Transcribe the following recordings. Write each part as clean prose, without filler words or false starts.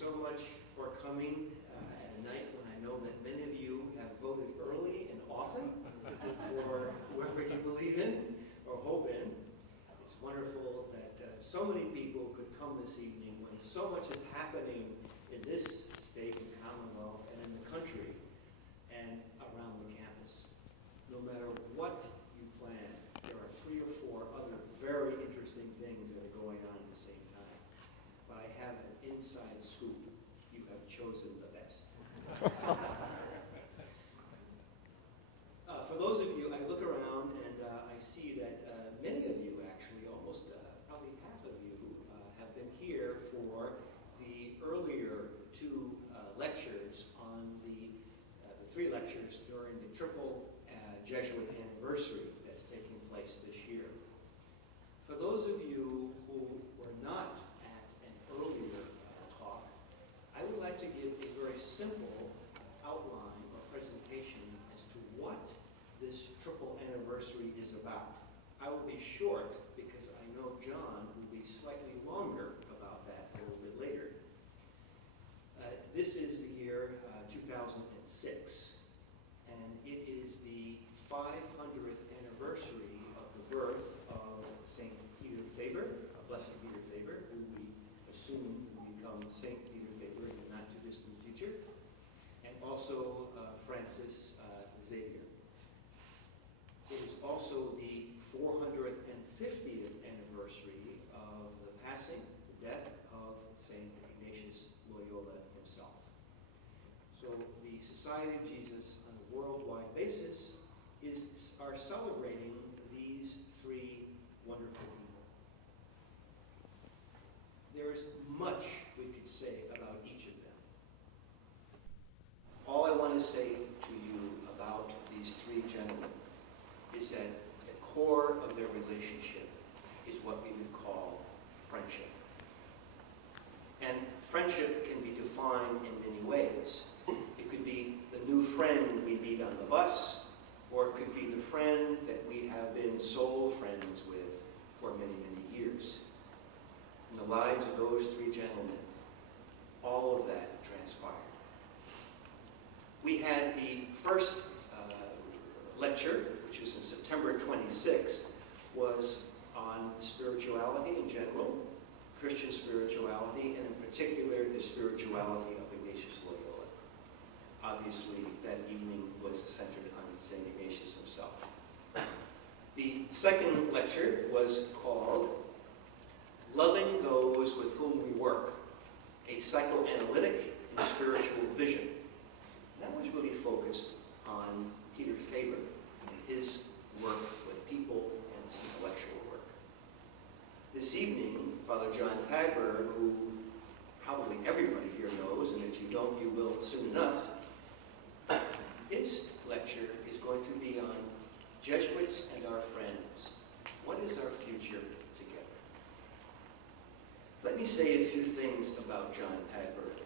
so much for coming at a night when I know that many of you have voted early and often for whoever you believe in or hope in. It's wonderful that so many people could come this evening when so much is happening in this state and Commonwealth and in the country and around the campus. No matter what you plan, there are 3 or 4 other very interesting things that are going on at the same time. But I have an inside scoop. You have chosen the best. For those of you, I look around and I see that many of you actually, almost probably half of you, have been here for the earlier 2 lectures on the 3 lectures during the triple Jesuit anniversary that's taking place this year. For those of you who were not at an earlier talk, I would like to give a very simple outline or presentation as to what this triple anniversary is about. I will be short because I know John will be slightly longer about that a little bit later. This is the year 2006, and it is the 500th anniversary of the birth of St. Peter Faber, Blessed Peter Faber, who we assume will become St. Peter Faber in the not-too-distant future, and also Francis Xavier. It is also the 450th anniversary of the passing, the death of St. Ignatius Loyola himself. So the Society of Jesus on a worldwide basis are celebrating these 3 wonderful people. There is much we could say about each of them. All I want to say to you about these 3 gentlemen is that the core of their relationship is what we would call friendship. And friendship can be defined in many ways. It could be the new friend we meet on the bus, or it could be the friend that we have been soul friends with for many, many years. In the lives of those 3 gentlemen, all of that transpired. We had the first lecture, which was in September 26th, was on spirituality in general, Christian spirituality, and in particular the spirituality of Ignatius Loyola. Obviously, that evening was centered on St. Ignatius himself. The second lecture was called Loving Those with Whom We Work, a Psychoanalytic and Spiritual Vision. That was really focused on Peter Faber and his work with people and his intellectual work. This evening, Father John Padberg, who probably everybody here knows, and if you don't, you will soon enough, his lecture is going to be on Jesuits and our friends. What is our future together? Let me say a few things about John Padberg.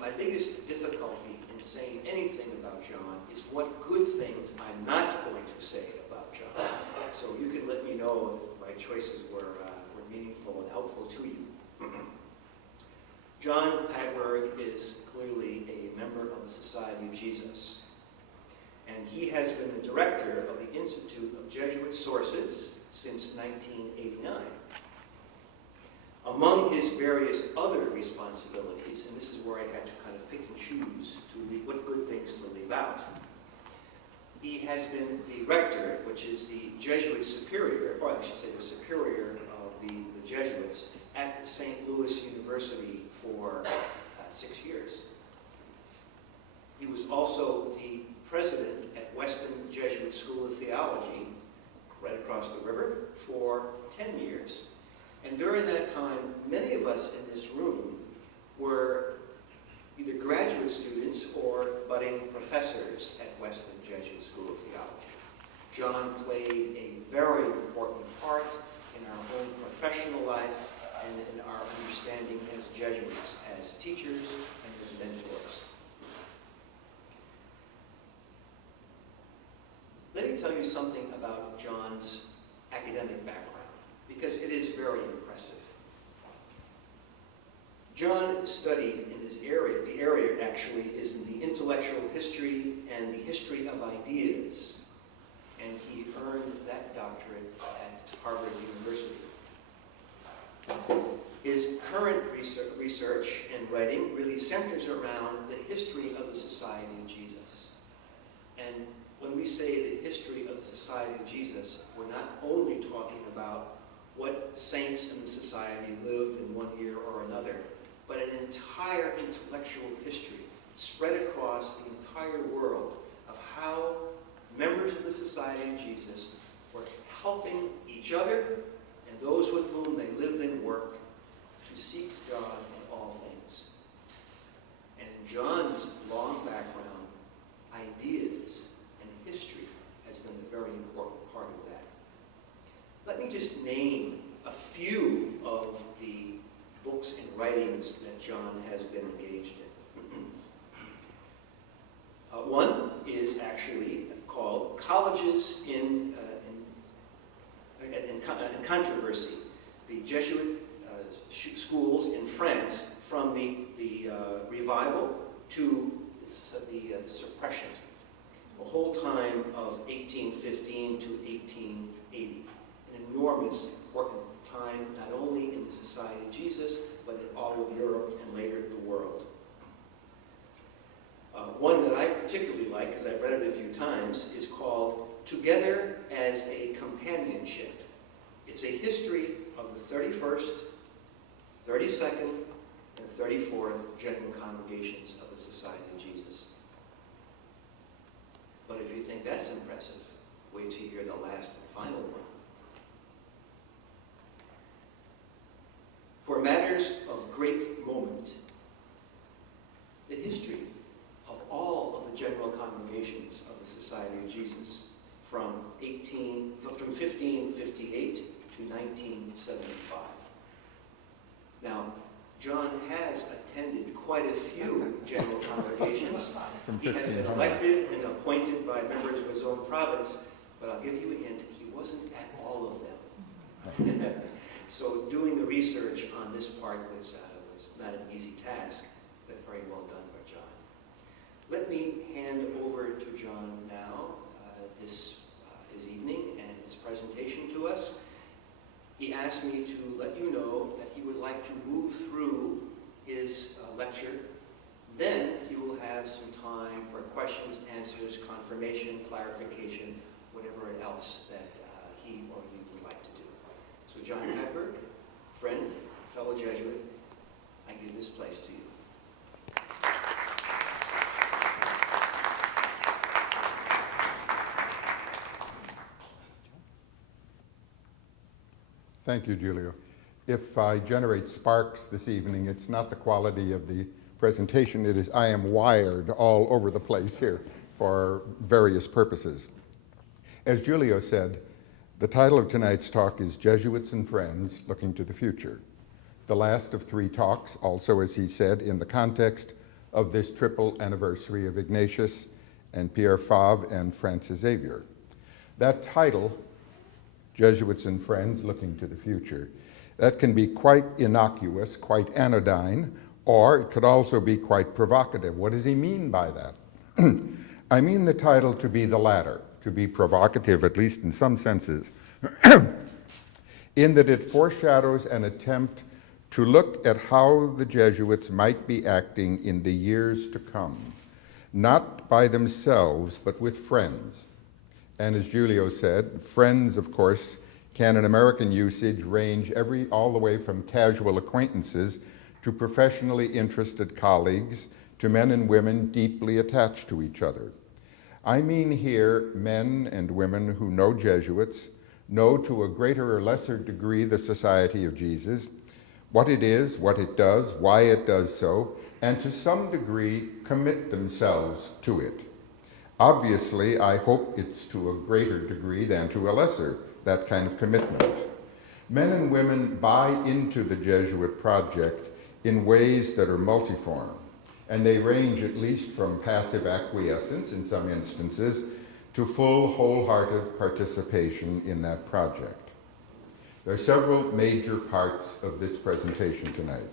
My biggest difficulty in saying anything about John is what good things I'm not going to say about John. So you can let me know if my choices were meaningful and helpful to you. John Padberg is clearly a member of the Society of Jesus. And he has been the director of the Institute of Jesuit Sources since 1989. Among his various other responsibilities, and this is where I had to kind of pick and choose what good things to leave out, he has been the rector, which is the Jesuit superior, or I should say the superior of the Jesuits, at St. Louis University for 6 years. He was also the president at Weston Jesuit School of Theology, right across the river, for 10 years. And during that time, many of us in this room were either graduate students or budding professors at Weston Jesuit School of Theology. John played a very important part in our own professional life and in our understanding as Jesuits, as teachers and as mentors. Let me tell you something about John's academic background, because it is very impressive. John studied in his area, the area actually is in the intellectual history and the history of ideas, and he earned that doctorate at Harvard University. His current research and writing really centers around the history of the Society of Jesus. And when we say the history of the Society of Jesus, we're not only talking about what saints in the society lived in one year or another, but an entire intellectual history spread across the entire world of how members of the Society of Jesus were helping each other and those with whom they lived and worked to seek God in all things. And in John's long background, ideas and history has been a very important part of that. Let me just name a few of the books and writings that John has been engaged in. One is actually called Colleges in Controversy, the Jesuit schools in France from the revival to the suppression, a whole time of 1815 to 1880. An enormous, important time, not only in the Society of Jesus, but in all of Europe and later the world. One that I particularly like, because I've read it a few times, is called Together as a Companionship. It's a history of the 31st, 32nd, and 34th General Congregations of the Society of Jesus. But if you think that's impressive, wait till you hear the last and final one. For matters of great moment, the history of all of the general congregations of the Society of Jesus from 1558 to 1975. Now, John has attended quite a few general congregations. He has been elected and appointed by members of his own province, but I'll give you a hint, he wasn't at all of them. So doing the research on this part was not an easy task, but very well done by John. Let me hand over to John now this evening and his presentation to us. He asked me to let you know that he would like to move through his lecture. Then he will have some time for questions, answers, confirmation, clarification, whatever else that he or you would like to do. So John Hadberg, friend, fellow Jesuit, I give this place to you. Thank you, Julio. If I generate sparks this evening, it's not the quality of the presentation, it is I am wired all over the place here for various purposes. As Julio said, the title of tonight's talk is Jesuits and Friends Looking to the Future. The last of three talks, also as he said, in the context of this triple anniversary of Ignatius and Pierre Fabre and Francis Xavier. That title, Jesuits and Friends Looking to the Future, that can be quite innocuous, quite anodyne, or it could also be quite provocative. What does he mean by that? I mean the title to be the latter, to be provocative, at least in some senses, in that it foreshadows an attempt to look at how the Jesuits might be acting in the years to come, not by themselves, but with friends. And as Julio said, friends, of course, can in American usage range all the way from casual acquaintances to professionally interested colleagues to men and women deeply attached to each other. I mean here men and women who know Jesuits, know to a greater or lesser degree the Society of Jesus, what it is, what it does, why it does so, and to some degree commit themselves to it. Obviously, I hope it's to a greater degree than to a lesser, that kind of commitment. Men and women buy into the Jesuit project in ways that are multiform, and they range at least from passive acquiescence in some instances to full, wholehearted participation in that project. There are several major parts of this presentation tonight.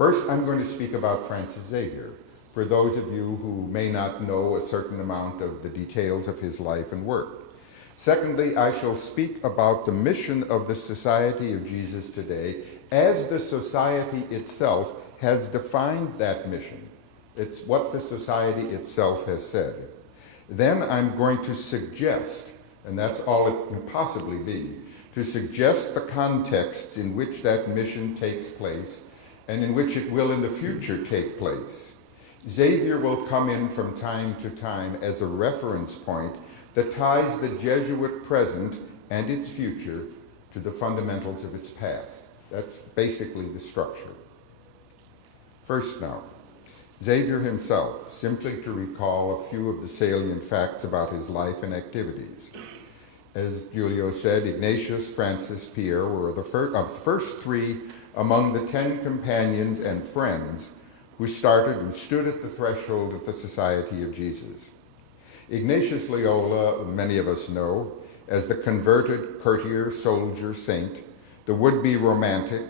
First, I'm going to speak about Francis Xavier, for those of you who may not know a certain amount of the details of his life and work. Secondly, I shall speak about the mission of the Society of Jesus today as the society itself has defined that mission. It's what the society itself has said. Then I'm going to suggest, and that's all it can possibly be, to suggest the contexts in which that mission takes place and in which it will in the future take place. Xavier will come in from time to time as a reference point that ties the Jesuit present and its future to the fundamentals of its past. That's basically the structure. First now, Xavier himself, simply to recall a few of the salient facts about his life and activities. As Giulio said, Ignatius, Francis, Pierre were the first three among the 10 companions and friends who stood at the threshold of the Society of Jesus. Ignatius Loyola, many of us know, as the converted courtier, soldier, saint, the would-be romantic,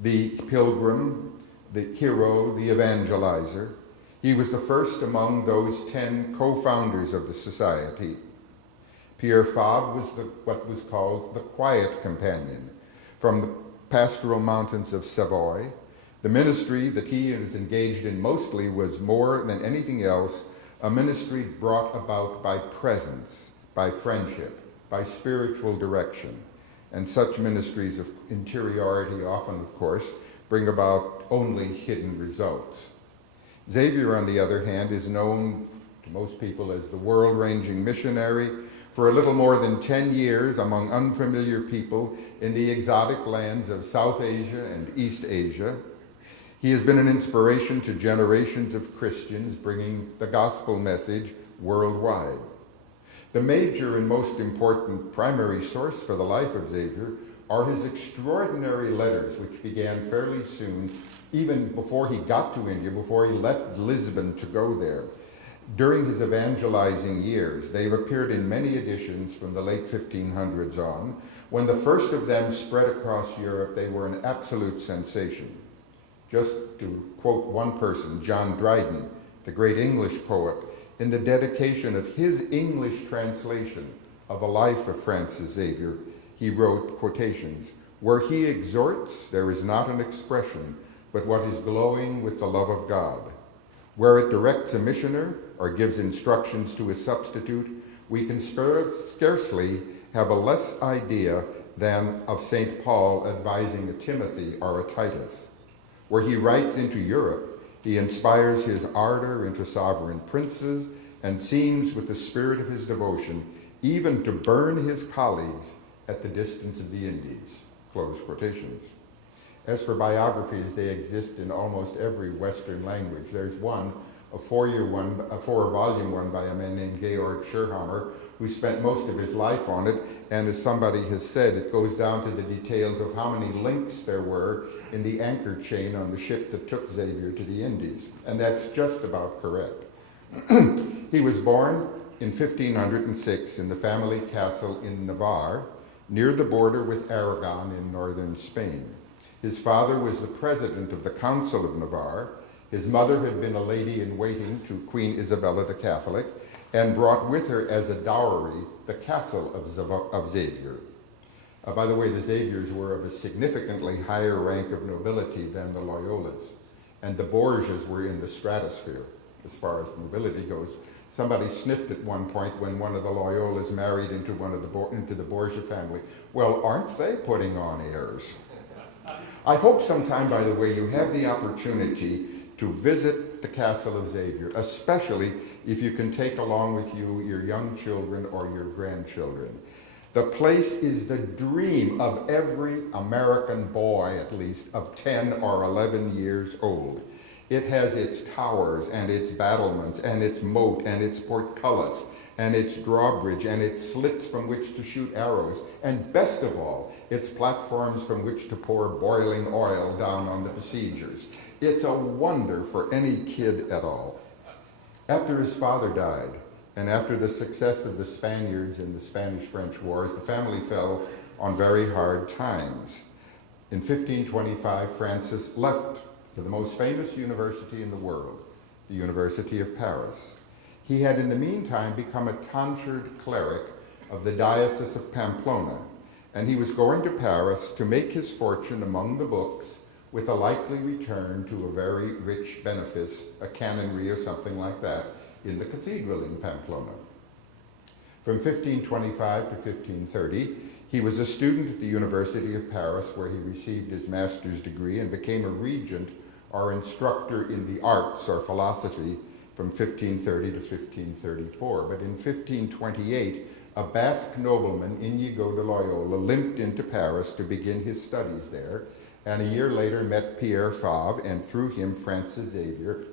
the pilgrim, the hero, the evangelizer. He was the first among those 10 co-founders of the society. Pierre Fabre was what was called the quiet companion. From the pastoral mountains of Savoy, the ministry that he was engaged in mostly was more than anything else a ministry brought about by presence, by friendship, by spiritual direction. And such ministries of interiority often, of course, bring about only hidden results. Xavier, on the other hand, is known to most people as the world-ranging missionary for a little more than 10 years among unfamiliar people in the exotic lands of South Asia and East Asia. He has been an inspiration to generations of Christians, bringing the gospel message worldwide. The major and most important primary source for the life of Xavier are his extraordinary letters, which began fairly soon, even before he got to India, before he left Lisbon to go there. During his evangelizing years, they've appeared in many editions from the late 1500s on. When the first of them spread across Europe, they were an absolute sensation. Just to quote one person, John Dryden, the great English poet, in the dedication of his English translation of a life of Francis Xavier, he wrote quotations, "Where he exhorts, there is not an expression, but what is glowing with the love of God. Where it directs a missioner or gives instructions to a substitute, we can scarcely have a less idea than of St. Paul advising a Timothy or a Titus. Where he writes into Europe, he inspires his ardor into sovereign princes and seems with the spirit of his devotion even to burn his colleagues at the distance of the Indies." Close quotations. As for biographies, they exist in almost every Western language. There's one, a four-volume one by a man named Georg Scherhammer, who spent most of his life on it, and as somebody has said, it goes down to the details of how many links there were in the anchor chain on the ship that took Xavier to the Indies, and that's just about correct. He was born in 1506 in the family castle in Navarre, near the border with Aragon in northern Spain. His father was the president of the Council of Navarre. His mother had been a lady-in-waiting to Queen Isabella the Catholic and brought with her as a dowry the castle of Xavier. By the way, the Xaviers were of a significantly higher rank of nobility than the Loyolas, and the Borgias were in the stratosphere as far as nobility goes. Somebody sniffed at one point when one of the Loyolas married into the Borgia family. Well, aren't they putting on airs? I hope sometime, by the way, you have the opportunity to visit the Castle of Xavier, especially if you can take along with you your young children or your grandchildren. The place is the dream of every American boy, at least, of 10 or 11 years old. It has its towers and its battlements and its moat and its portcullis and its drawbridge and its slits from which to shoot arrows, and best of all, its platforms from which to pour boiling oil down on the besiegers. It's a wonder for any kid at all. After his father died, and after the success of the Spaniards in the Spanish-French Wars, the family fell on very hard times. In 1525, Francis left for the most famous university in the world, the University of Paris. He had in the meantime become a tonsured cleric of the Diocese of Pamplona, and he was going to Paris to make his fortune among the books with a likely return to a very rich benefice, a canonry or something like that, in the cathedral in Pamplona. From 1525 to 1530, he was a student at the University of Paris, where he received his master's degree and became a regent or instructor in the arts or philosophy from 1530 to 1534. But in 1528, a Basque nobleman, Inigo de Loyola, limped into Paris to begin his studies there, and a year later met Pierre Favre, and through him Francis Xavier,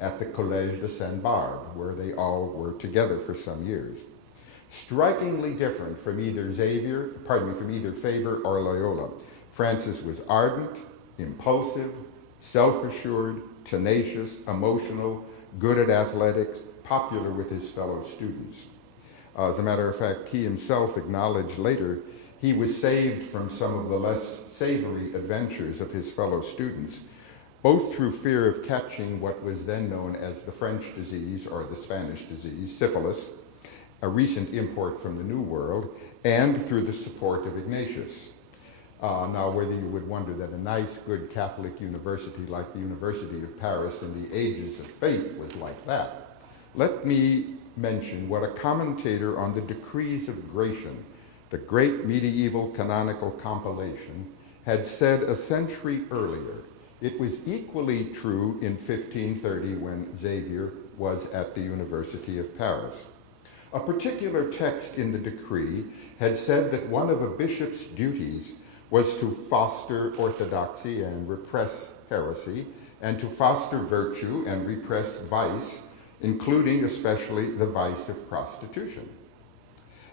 at the Collège de Sainte-Barbe, where they all were together for some years. Strikingly different from either Faber or Loyola, Francis was ardent, impulsive, self-assured, tenacious, emotional, good at athletics, popular with his fellow students. As a matter of fact, he himself acknowledged later he was saved from some of the less savory adventures of his fellow students, both through fear of catching what was then known as the French disease or the Spanish disease, syphilis, a recent import from the New World, and through the support of Ignatius. Now, whether you would wonder that a nice, good Catholic university like the University of Paris in the ages of faith was like that, let me mention what a commentator on the Decrees of Gratian, the great medieval canonical compilation, had said a century earlier. It was equally true in 1530 when Xavier was at the University of Paris. A particular text in the decree had said that one of a bishop's duties was to foster orthodoxy and repress heresy, and to foster virtue and repress vice, including especially the vice of prostitution.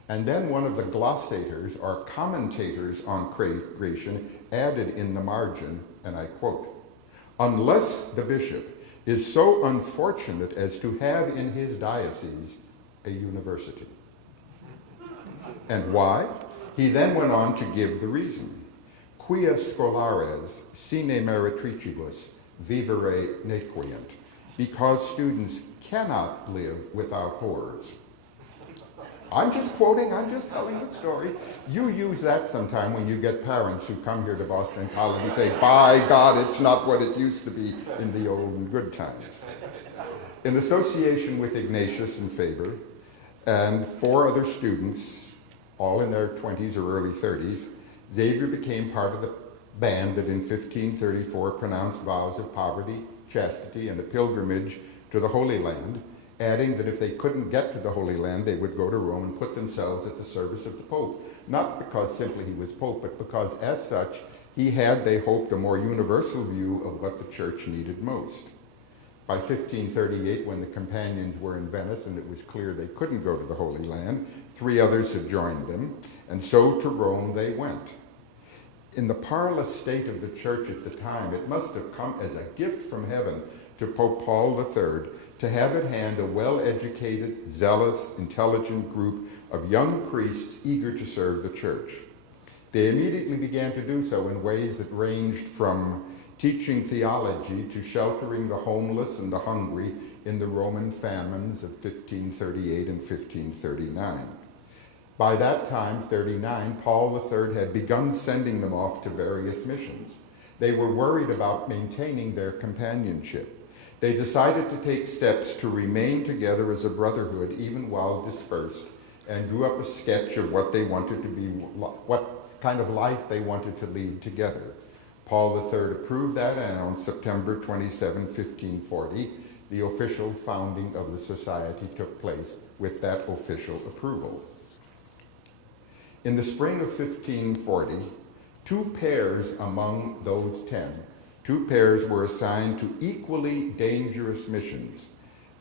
And then one of the glossators or commentators on Gratian added in the margin, and I quote, "Unless the bishop is so unfortunate as to have in his diocese a university." And why? He then went on to give the reason. "Quia scholares sine meretricibus vivere nequient," because students cannot live without whores. I'm just quoting, I'm just telling the story. You use that sometime when you get parents who come here to Boston College and say, "By God, it's not what it used to be in the old and good times." In association with Ignatius and Faber, and 4 other students, all in their 20s or early 30s, Xavier became part of the band that in 1534 pronounced vows of poverty, chastity, and a pilgrimage to the Holy Land, adding that if they couldn't get to the Holy Land, they would go to Rome and put themselves at the service of the Pope. Not because simply he was Pope, but because as such, he had, they hoped, a more universal view of what the church needed most. By 1538, when the companions were in Venice and it was clear they couldn't go to the Holy Land, 3 others had joined them, and so to Rome they went. In the parlous state of the church at the time, it must have come as a gift from heaven to Pope Paul III to have at hand a well-educated, zealous, intelligent group of young priests eager to serve the church. They immediately began to do so in ways that ranged from teaching theology to sheltering the homeless and the hungry in the Roman famines of 1538 and 1539. By that time, 39, Paul III had begun sending them off to various missions. They were worried about maintaining their companionship. They decided to take steps to remain together as a brotherhood even while dispersed, and drew up a sketch of what they wanted to be, what kind of life they wanted to lead together. Paul III approved that, and on September 27, 1540, the official founding of the society took place with that official approval. In the spring of 1540, 2 pairs among those 10, 2 pairs were assigned to equally dangerous missions.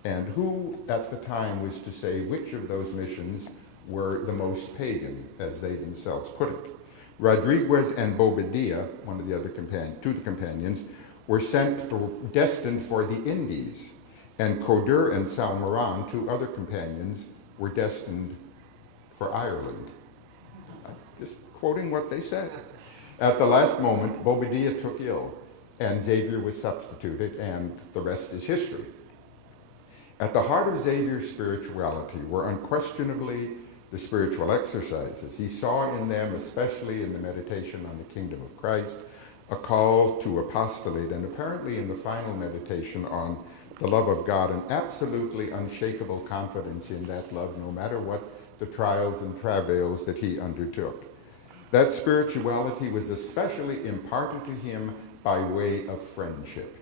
And who at the time was to say which of those missions were the most pagan, as they themselves put it? Rodriguez and Bobadilla, one of the other 2 companions, were destined for the Indies, and Coder and Salmeron, 2 other companions, were destined for Ireland. I'm just quoting what they said. At the last moment, Bobadilla took ill, and Xavier was substituted, and the rest is history. At the heart of Xavier's spirituality were unquestionably the spiritual exercises. He saw in them, especially in the meditation on the kingdom of Christ, a call to apostolate, and apparently in the final meditation on the love of God, an absolutely unshakable confidence in that love, no matter what the trials and travails that he undertook. That spirituality was especially imparted to him by way of friendship.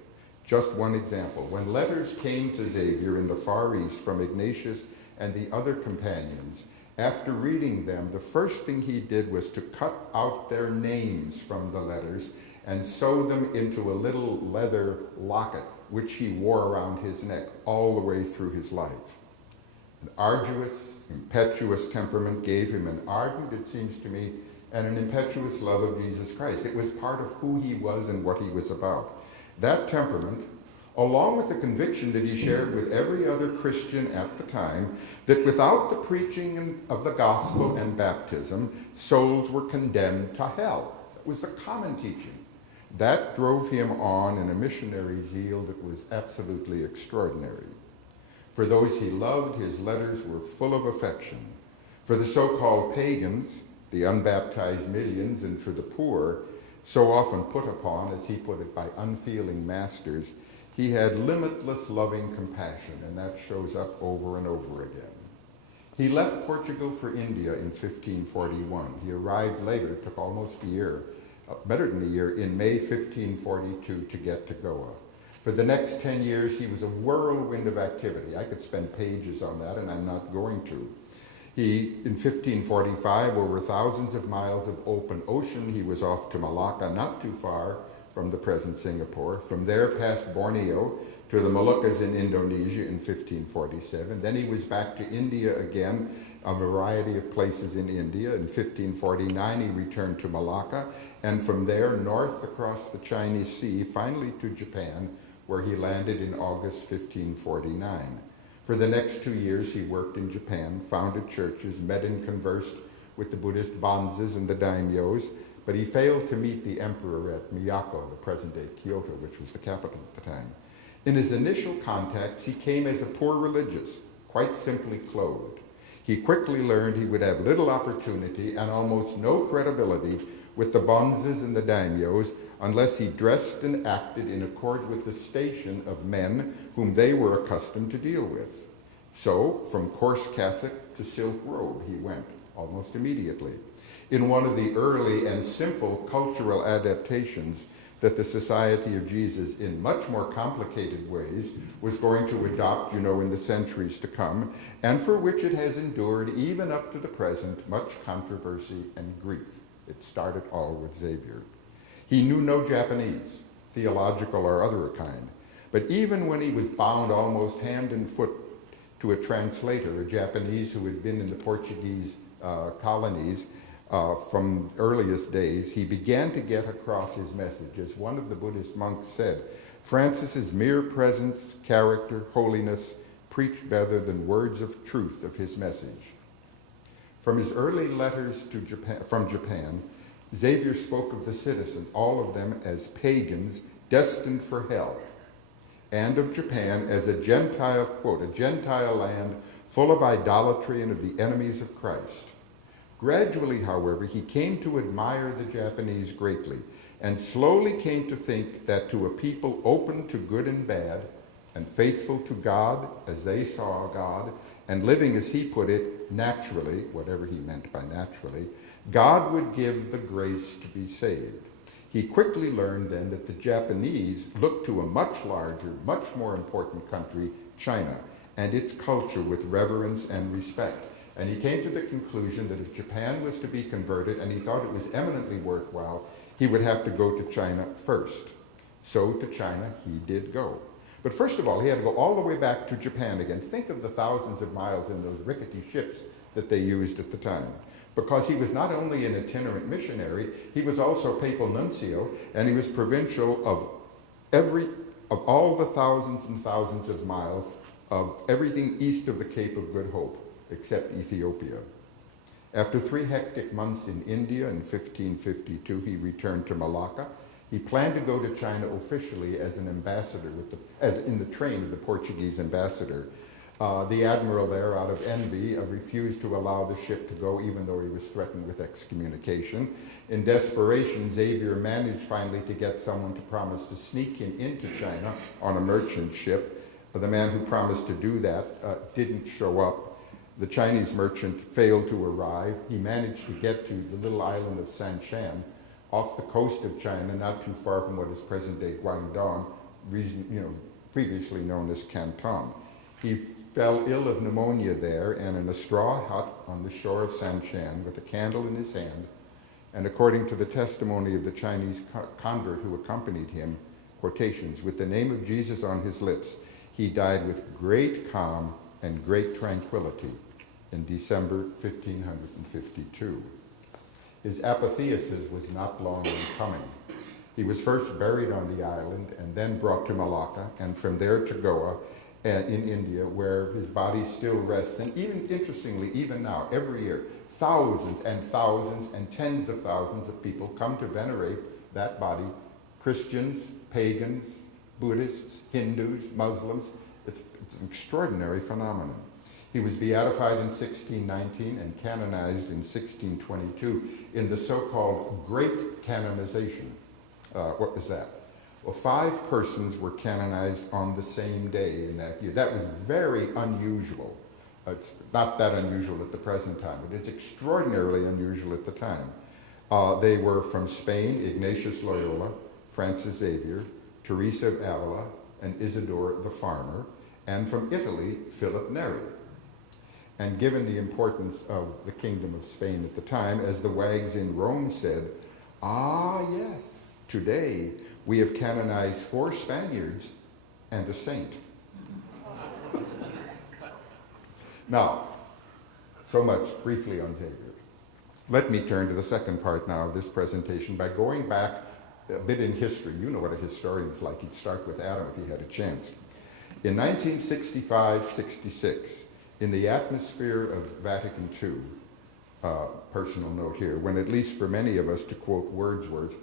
Just one example. When letters came to Xavier in the Far East from Ignatius and the other companions, after reading them, the first thing he did was to cut out their names from the letters and sew them into a little leather locket, which he wore around his neck all the way through his life. An arduous, impetuous temperament gave him an ardent, it seems to me, and an impetuous love of Jesus Christ. It was part of who he was and what he was about. That temperament, along with the conviction that he shared with every other Christian at the time, that without the preaching of the gospel and baptism, souls were condemned to hell. That was the common teaching. That drove him on in a missionary zeal that was absolutely extraordinary. For those he loved, his letters were full of affection. For the so-called pagans, the unbaptized millions, and for the poor, so often put upon, as he put it, by unfeeling masters, he had limitless loving compassion, and that shows up over and over again. He left Portugal for India in 1541. He arrived later, it took almost a year, better than a year, in May 1542 to get to Goa. For the next 10 years, he was a whirlwind of activity. I could spend pages on that, and I'm not going to. He, in 1545, over thousands of miles of open ocean, he was off to Malacca, not too far from the present Singapore. From there, past Borneo to the Moluccas in Indonesia in 1547. Then he was back to India again, a variety of places in India. In 1549, he returned to Malacca, and from there, north across the Chinese Sea, finally to Japan, where he landed in August 1549. For the next 2 years, he worked in Japan, founded churches, met and conversed with the Buddhist bonzes and the daimyos, but he failed to meet the emperor at Miyako, the present-day Kyoto, which was the capital at the time. In his initial contacts, he came as a poor religious, quite simply clothed. He quickly learned he would have little opportunity and almost no credibility with the bonzes and the daimyos unless he dressed and acted in accord with the station of men whom they were accustomed to deal with. So, from coarse cassock to silk robe, he went almost immediately, in one of the early and simple cultural adaptations that the Society of Jesus, in much more complicated ways, was going to adopt, in the centuries to come, and for which it has endured, even up to the present, much controversy and grief. It started all with Xavier. He knew no Japanese, theological or other kind, but even when he was bound almost hand and foot to a translator, a Japanese who had been in the Portuguese colonies from earliest days, he began to get across his message. As one of the Buddhist monks said, Francis's mere presence, character, holiness preached better than words of truth of his message. From his early letters from Japan, Xavier spoke of the citizens, all of them as pagans destined for hell, and of Japan as a Gentile, quote, a Gentile land full of idolatry and of the enemies of Christ. Gradually, however, he came to admire the Japanese greatly and slowly came to think that to a people open to good and bad and faithful to God as they saw God and living, as he put it, naturally, whatever he meant by naturally, God would give the grace to be saved. He quickly learned then that the Japanese looked to a much larger, much more important country, China, and its culture with reverence and respect. And he came to the conclusion that if Japan was to be converted, and he thought it was eminently worthwhile, he would have to go to China first. So to China he did go. But first of all, he had to go all the way back to Japan again. Think of the thousands of miles in those rickety ships that they used at the time. Because he was not only an itinerant missionary, he was also papal nuncio, and he was provincial of all the thousands and thousands of miles of everything east of the Cape of Good Hope, except Ethiopia. After 3 hectic months in India in 1552, he returned to Malacca. He planned to go to China officially as an ambassador, as in the train of the Portuguese ambassador. The admiral there, out of envy, refused to allow the ship to go, even though he was threatened with excommunication. In desperation, Xavier managed finally to get someone to promise to sneak him into China on a merchant ship. The man who promised to do that didn't show up. The Chinese merchant failed to arrive. He managed to get to the little island of Sanshan, off the coast of China, not too far from what is present-day Guangdong, previously known as Canton. He fell ill of pneumonia there, and in a straw hut on the shore of Sanshan, with a candle in his hand, and according to the testimony of the Chinese convert who accompanied him, quotations, with the name of Jesus on his lips, he died with great calm and great tranquility in December 1552. His apotheosis was not long in coming. He was first buried on the island and then brought to Malacca, and from there to Goa in India, where his body still rests. And even interestingly, even now, every year, thousands and tens of thousands of people come to venerate that body. Christians, pagans, Buddhists, Hindus, Muslims. It's an extraordinary phenomenon. He was beatified in 1619 and canonized in 1622 in the so-called Great Canonization. What was that? Well, 5 persons were canonized on the same day in that year. That was very unusual. It's not that unusual at the present time, but it's extraordinarily unusual at the time. They were from Spain, Ignatius Loyola, Francis Xavier, Teresa of Avila, and Isidore the Farmer, and from Italy, Philip Neri. And given the importance of the Kingdom of Spain at the time, as the wags in Rome said, "Ah, yes, today we have canonized 4 Spaniards and a saint." Now, so much briefly on Xavier. Let me turn to the second part now of this presentation by going back a bit in history. You know what a historian's like. He'd start with Adam if he had a chance. In 1965-66, in the atmosphere of Vatican II, personal note here, when at least for many of us, to quote Wordsworth,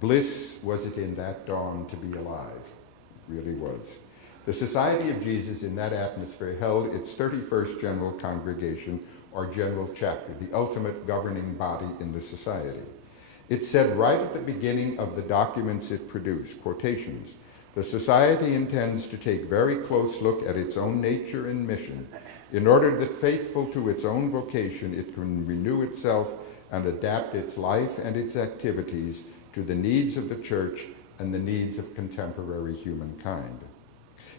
bliss was it in that dawn to be alive. It really was. The Society of Jesus in that atmosphere held its 31st General Congregation, or General Chapter, the ultimate governing body in the society. It said right at the beginning of the documents it produced, quotations, "The Society intends to take very close look at its own nature and mission in order that, faithful to its own vocation, it can renew itself and adapt its life and its activities to the needs of the Church and the needs of contemporary humankind."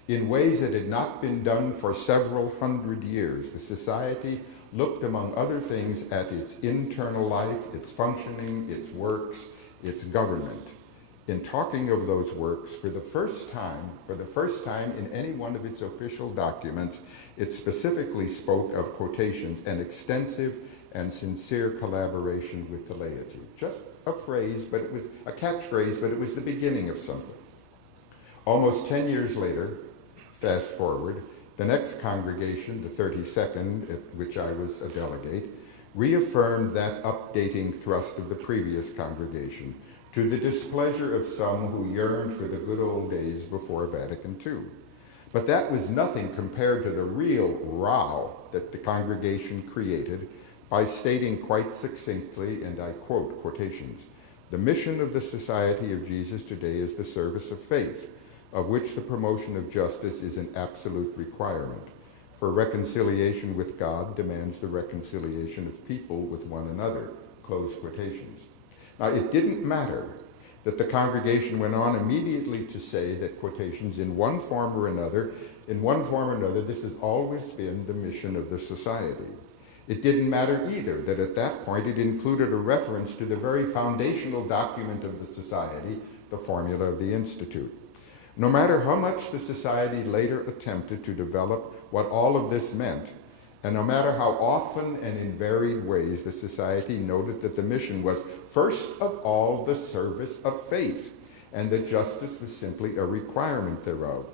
In ways that had not been done for several hundred years, the Society looked, among other things, at its internal life, its functioning, its works, its government. In talking of those works, for the first time in any one of its official documents, it specifically spoke of, quotations, an extensive and sincere collaboration with the laity. Just a phrase, but it was a catchphrase, but it was the beginning of something. Almost 10 years later, fast forward, the next congregation, the 32nd, at which I was a delegate, reaffirmed that updating thrust of the previous congregation, to the displeasure of some who yearned for the good old days before Vatican II. But that was nothing compared to the real row that the congregation created by stating quite succinctly, and I quote, quotations, "The mission of the Society of Jesus today is the service of faith, of which the promotion of justice is an absolute requirement. For reconciliation with God demands the reconciliation of people with one another," close quotations. Now, it didn't matter that the congregation went on immediately to say that, quotations, in one form or another, this has always been the mission of the Society. It didn't matter either that at that point it included a reference to the very foundational document of the Society, the formula of the Institute. No matter how much the Society later attempted to develop what all of this meant, and no matter how often and in varied ways the Society noted that the mission was first of all the service of faith, and that justice was simply a requirement thereof,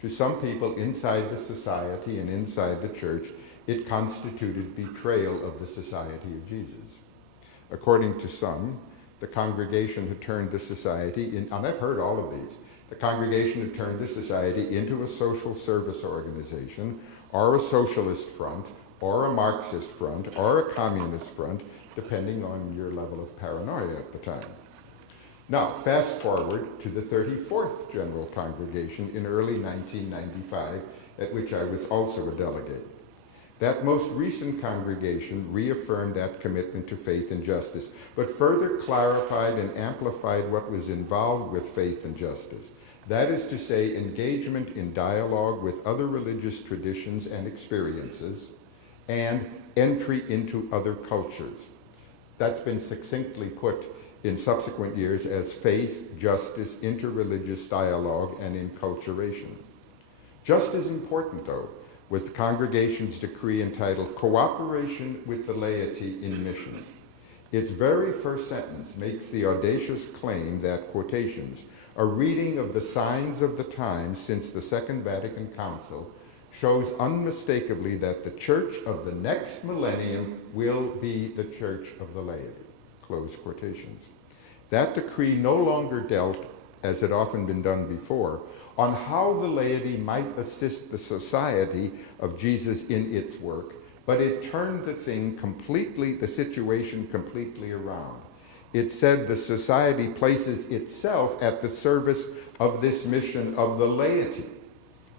to some people inside the Society and inside the Church, it constituted betrayal of the Society of Jesus. According to some, the congregation had turned the society, and I've heard all of these, the congregation had turned the society into a social service organization, or a socialist front, or a Marxist front, or a communist front, depending on your level of paranoia at the time. Now, fast forward to the 34th General Congregation in early 1995, at which I was also a delegate. That most recent congregation reaffirmed that commitment to faith and justice, but further clarified and amplified what was involved with faith and justice. That is to say, engagement in dialogue with other religious traditions and experiences, and entry into other cultures. That's been succinctly put in subsequent years as faith, justice, interreligious dialogue, and enculturation. Just as important, though, was the congregation's decree entitled Cooperation with the Laity in Mission. Its very first sentence makes the audacious claim that, quotations, a reading of the signs of the times since the Second Vatican Council shows unmistakably that the church of the next millennium will be the church of the laity, close quotations. That decree no longer dealt, as had often been done before, on how the laity might assist the society of Jesus in its work, but it turned the situation completely around. It said the society places itself at the service of this mission of the laity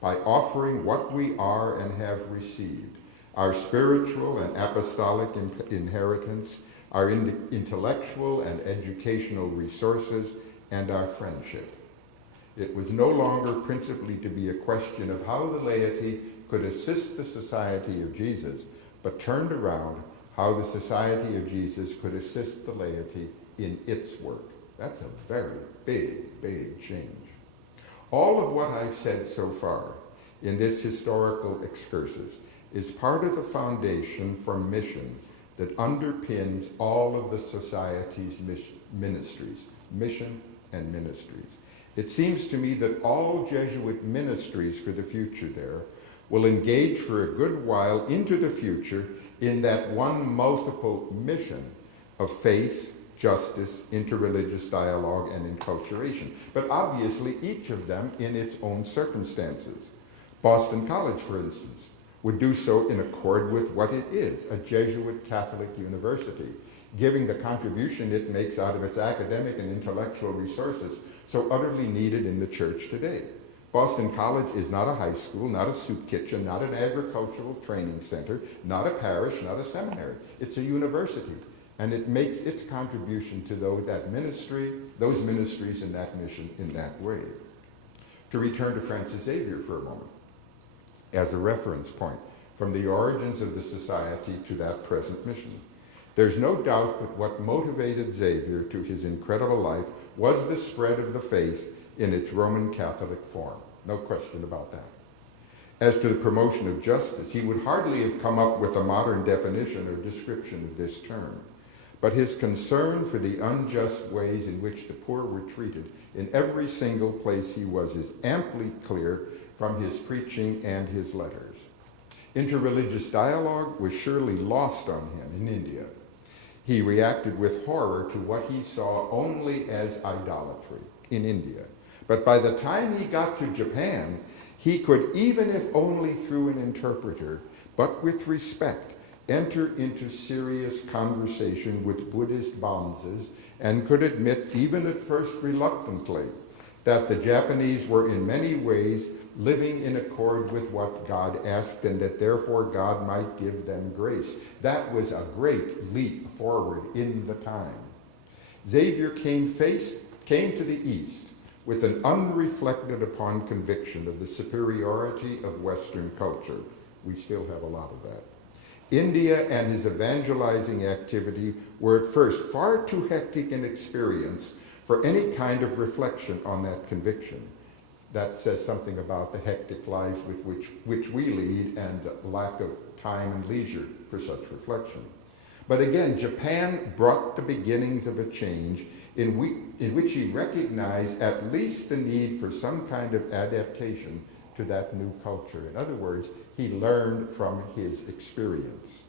by offering what we are and have received, our spiritual and apostolic inheritance, our intellectual and educational resources, and our friendship. It was no longer principally to be a question of how the laity could assist the society of Jesus, but turned around how the society of Jesus could assist the laity in its work. That's a very big, big change. All of what I've said so far in this historical excursus is part of the foundation for mission that underpins all of the society's ministries, mission and ministries. It seems to me that all Jesuit ministries for the future there will engage for a good while into the future in that one multiple mission of faith, justice, interreligious dialogue, and enculturation. But obviously, each of them in its own circumstances. Boston College, for instance, would do so in accord with what it is, a Jesuit Catholic university, giving the contribution it makes out of its academic and intellectual resources so utterly needed in the church today. Boston College is not a high school, not a soup kitchen, not an agricultural training center, not a parish, not a seminary. It's a university, and it makes its contribution to those ministries and that mission in that way. To return to Francis Xavier for a moment, as a reference point from the origins of the society to that present mission. There's no doubt that what motivated Xavier to his incredible life was the spread of the faith in its Roman Catholic form. No question about that. As to the promotion of justice, he would hardly have come up with a modern definition or description of this term. But his concern for the unjust ways in which the poor were treated in every single place he was is amply clear from his preaching and his letters. Interreligious dialogue was surely lost on him in India. He reacted with horror to what he saw only as idolatry in India. But by the time he got to Japan, he could, even if only through an interpreter, but with respect, enter into serious conversation with Buddhist bonzes and could admit, even at first reluctantly, that the Japanese were in many ways living in accord with what God asked, and that therefore God might give them grace. That was a great leap forward in the time. Xavier came to the East with an unreflected upon conviction of the superiority of Western culture. We still have a lot of that. India and his evangelizing activity were at first far too hectic an experience for any kind of reflection on that conviction. That says something about the hectic lives with which we lead and the lack of time and leisure for such reflection. But again, Japan brought the beginnings of a change in which he recognized at least the need for some kind of adaptation to that new culture. In other words, he learned from his experience.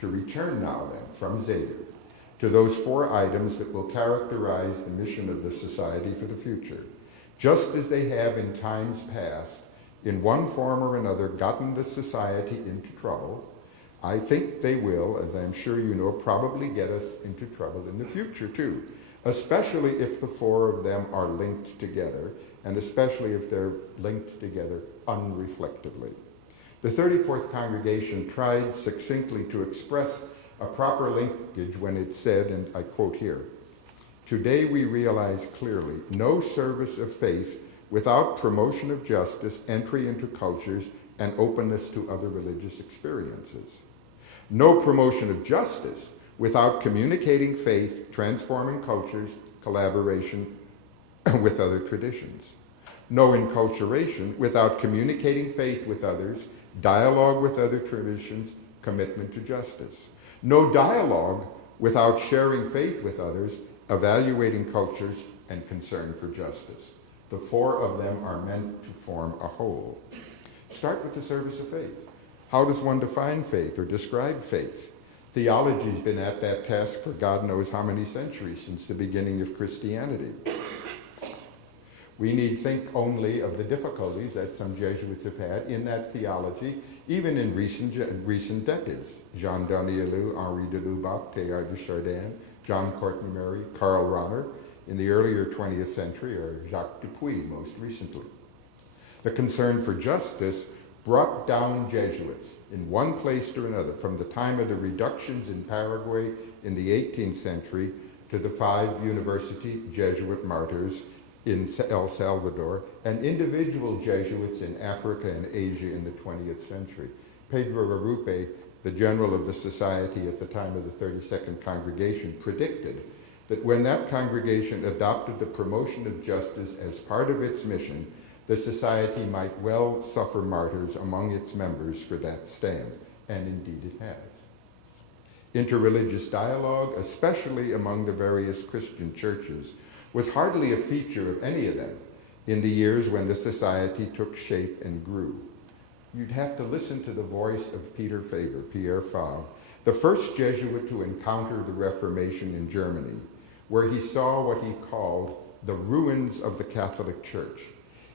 To return now then from Xavier, to those 4 items that will characterize the mission of the society for the future. Just as they have in times past, in one form or another, gotten the society into trouble, I think they will, as I'm sure you know, probably get us into trouble in the future too, especially if the 4 of them are linked together, and especially if they're linked together unreflectively. The 34th congregation tried succinctly to express a proper linkage when it said, and I quote here, "Today we realize clearly no service of faith without promotion of justice, entry into cultures, and openness to other religious experiences. No promotion of justice without communicating faith, transforming cultures, collaboration with other traditions. No enculturation without communicating faith with others, dialogue with other traditions, commitment to justice. No dialogue without sharing faith with others, evaluating cultures, and concern for justice. The 4 of them are meant to form a whole." Start with the service of faith. How does one define faith or describe faith? Theology's been at that task for God knows how many centuries, since the beginning of Christianity. We need think only of the difficulties that some Jesuits have had in that theology, even in recent decades. Jean Danielou, Henri de Lubac, Teilhard de Chardin, John Courtney Murray, Karl Rahner, in the earlier 20th century, or Jacques Dupuy most recently. The concern for justice brought down Jesuits in one place or another, from the time of the reductions in Paraguay in the 18th century to the 5 university Jesuit martyrs in El Salvador, and individual Jesuits in Africa and Asia in the 20th century. Pedro Arrupe, the general of the society at the time of the 32nd congregation, predicted that when that congregation adopted the promotion of justice as part of its mission, the society might well suffer martyrs among its members for that stand, and indeed it has. Interreligious dialogue, especially among the various Christian churches, was hardly a feature of any of them in the years when the society took shape and grew. You'd have to listen to the voice of Pierre Fabre, the first Jesuit to encounter the Reformation in Germany, where he saw what he called the ruins of the Catholic Church.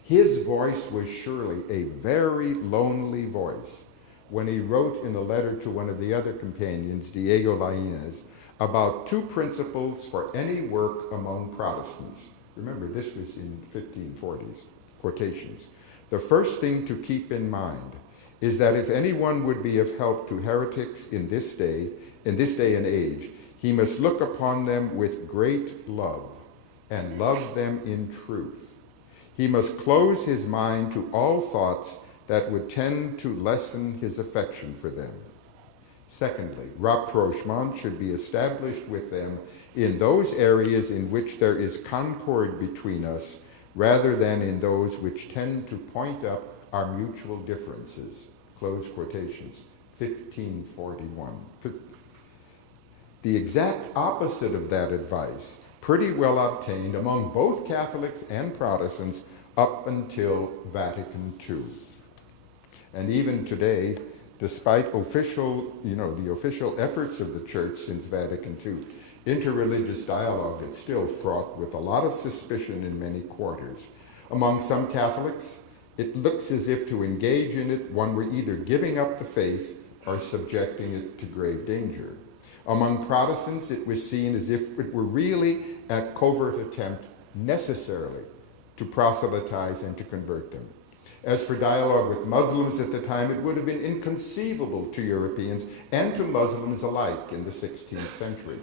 His voice was surely a very lonely voice when he wrote in a letter to one of the other companions, Diego Lainez, about 2 principles for any work among Protestants. Remember, this was in 1540s, quotations. The first thing to keep in mind is that if anyone would be of help to heretics in this day and age, he must look upon them with great love and love them in truth. He must close his mind to all thoughts that would tend to lessen his affection for them. Secondly, rapprochement should be established with them in those areas in which there is concord between us, rather than in those which tend to point up our mutual differences. Close quotations, 1541. The exact opposite of that advice, pretty well obtained among both Catholics and Protestants up until Vatican II. And even today, despite the official efforts of the Church since Vatican II, interreligious dialogue is still fraught with a lot of suspicion in many quarters. Among some Catholics, it looks as if to engage in it, one were either giving up the faith or subjecting it to grave danger. Among Protestants, it was seen as if it were really a covert attempt necessarily to proselytize and to convert them. As for dialogue with Muslims at the time, it would have been inconceivable to Europeans and to Muslims alike in the 16th century.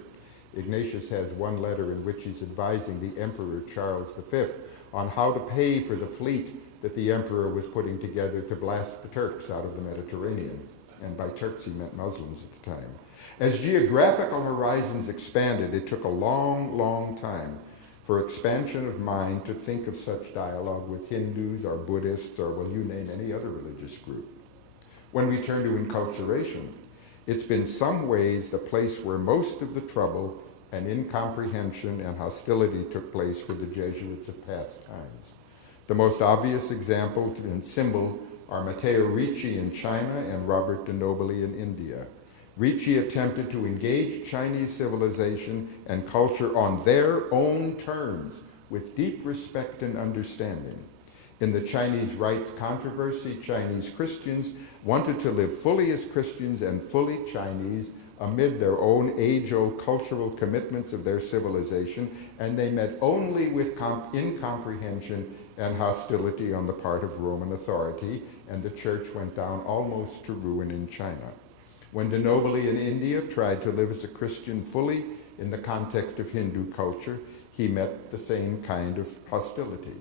Ignatius has one letter in which he's advising the Emperor Charles V on how to pay for the fleet that the emperor was putting together to blast the Turks out of the Mediterranean. And by Turks he meant Muslims at the time. As geographical horizons expanded, it took a long, long time for expansion of mind to think of such dialogue with Hindus or Buddhists or, well, you name any other religious group. When we turn to enculturation, it's been some ways the place where most of the trouble and incomprehension and hostility took place for the Jesuits of past times. The most obvious example and symbol are Matteo Ricci in China and Robert de Nobili in India. Ricci attempted to engage Chinese civilization and culture on their own terms with deep respect and understanding. In the Chinese rights controversy, Chinese Christians wanted to live fully as Christians and fully Chinese amid their own age-old cultural commitments of their civilization, and they met only with incomprehension and hostility on the part of Roman authority, and the church went down almost to ruin in China. When de Nobili in India tried to live as a Christian fully in the context of Hindu culture, he met the same kind of hostility.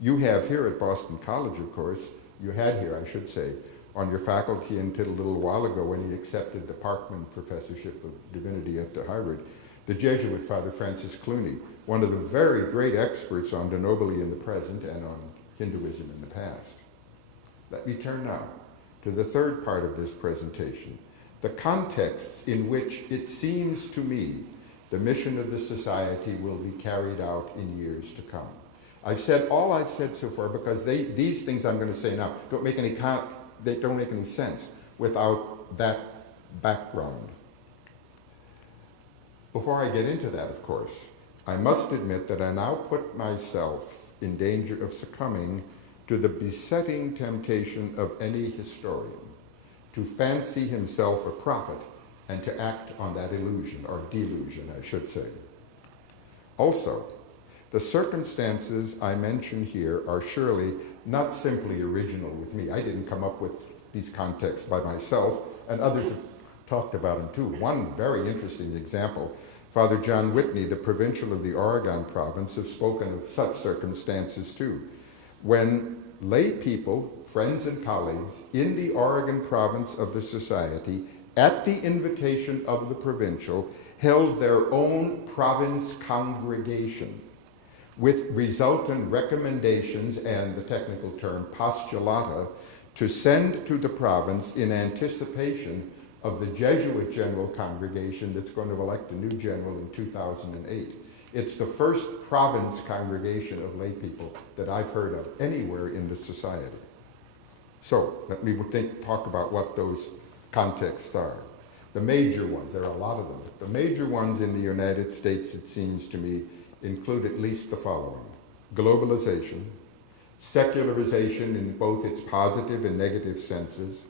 You have here at Boston College, of course, you had here, I should say, on your faculty until a little while ago when he accepted the Parkman Professorship of Divinity at Harvard, the Jesuit Father Francis Clooney, one of the very great experts on de Nobili in the present and on Hinduism in the past. Let me turn now to the third part of this presentation, the contexts in which it seems to me the mission of the Society will be carried out in years to come. I've said all I've said so far because these things I'm going to say now don't make any sense without that background. Before I get into that, of course, I must admit that I now put myself in danger of succumbing to the besetting temptation of any historian to fancy himself a prophet and to act on that illusion, or delusion, I should say. Also, the circumstances I mention here are surely not simply original with me. I didn't come up with these contexts by myself, and others have talked about them too. One very interesting example, Father John Whitney, the provincial of the Oregon province, have spoken of such circumstances too. When lay people, friends and colleagues in the Oregon province of the Society, at the invitation of the provincial, held their own province congregation with resultant recommendations and the technical term postulata to send to the province in anticipation of the Jesuit General Congregation that's going to elect a new general in 2008. It's the first province congregation of lay people that I've heard of anywhere in the Society. So let me talk about what those contexts are. The major ones, there are a lot of them. The major ones in the United States, it seems to me, include at least the following: globalization, secularization in both its positive and negative senses,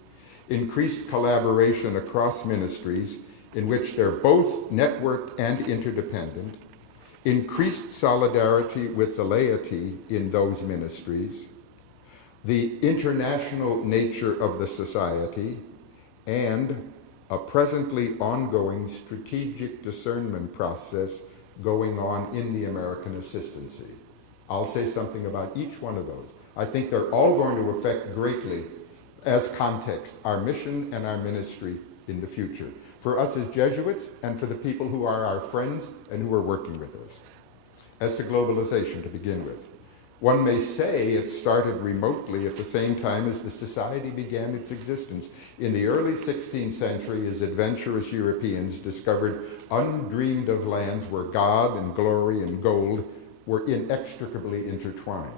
increased collaboration across ministries in which they're both networked and interdependent, increased solidarity with the laity in those ministries, the international nature of the Society, and a presently ongoing strategic discernment process going on in the American assistancy. I'll say something about each one of those. I think they're all going to affect greatly, as context, our mission and our ministry in the future, for us as Jesuits and for the people who are our friends and who are working with us. As to globalization, to begin with, one may say it started remotely at the same time as the Society began its existence. In the early 16th century, as adventurous Europeans discovered undreamed of lands where God and glory and gold were inextricably intertwined.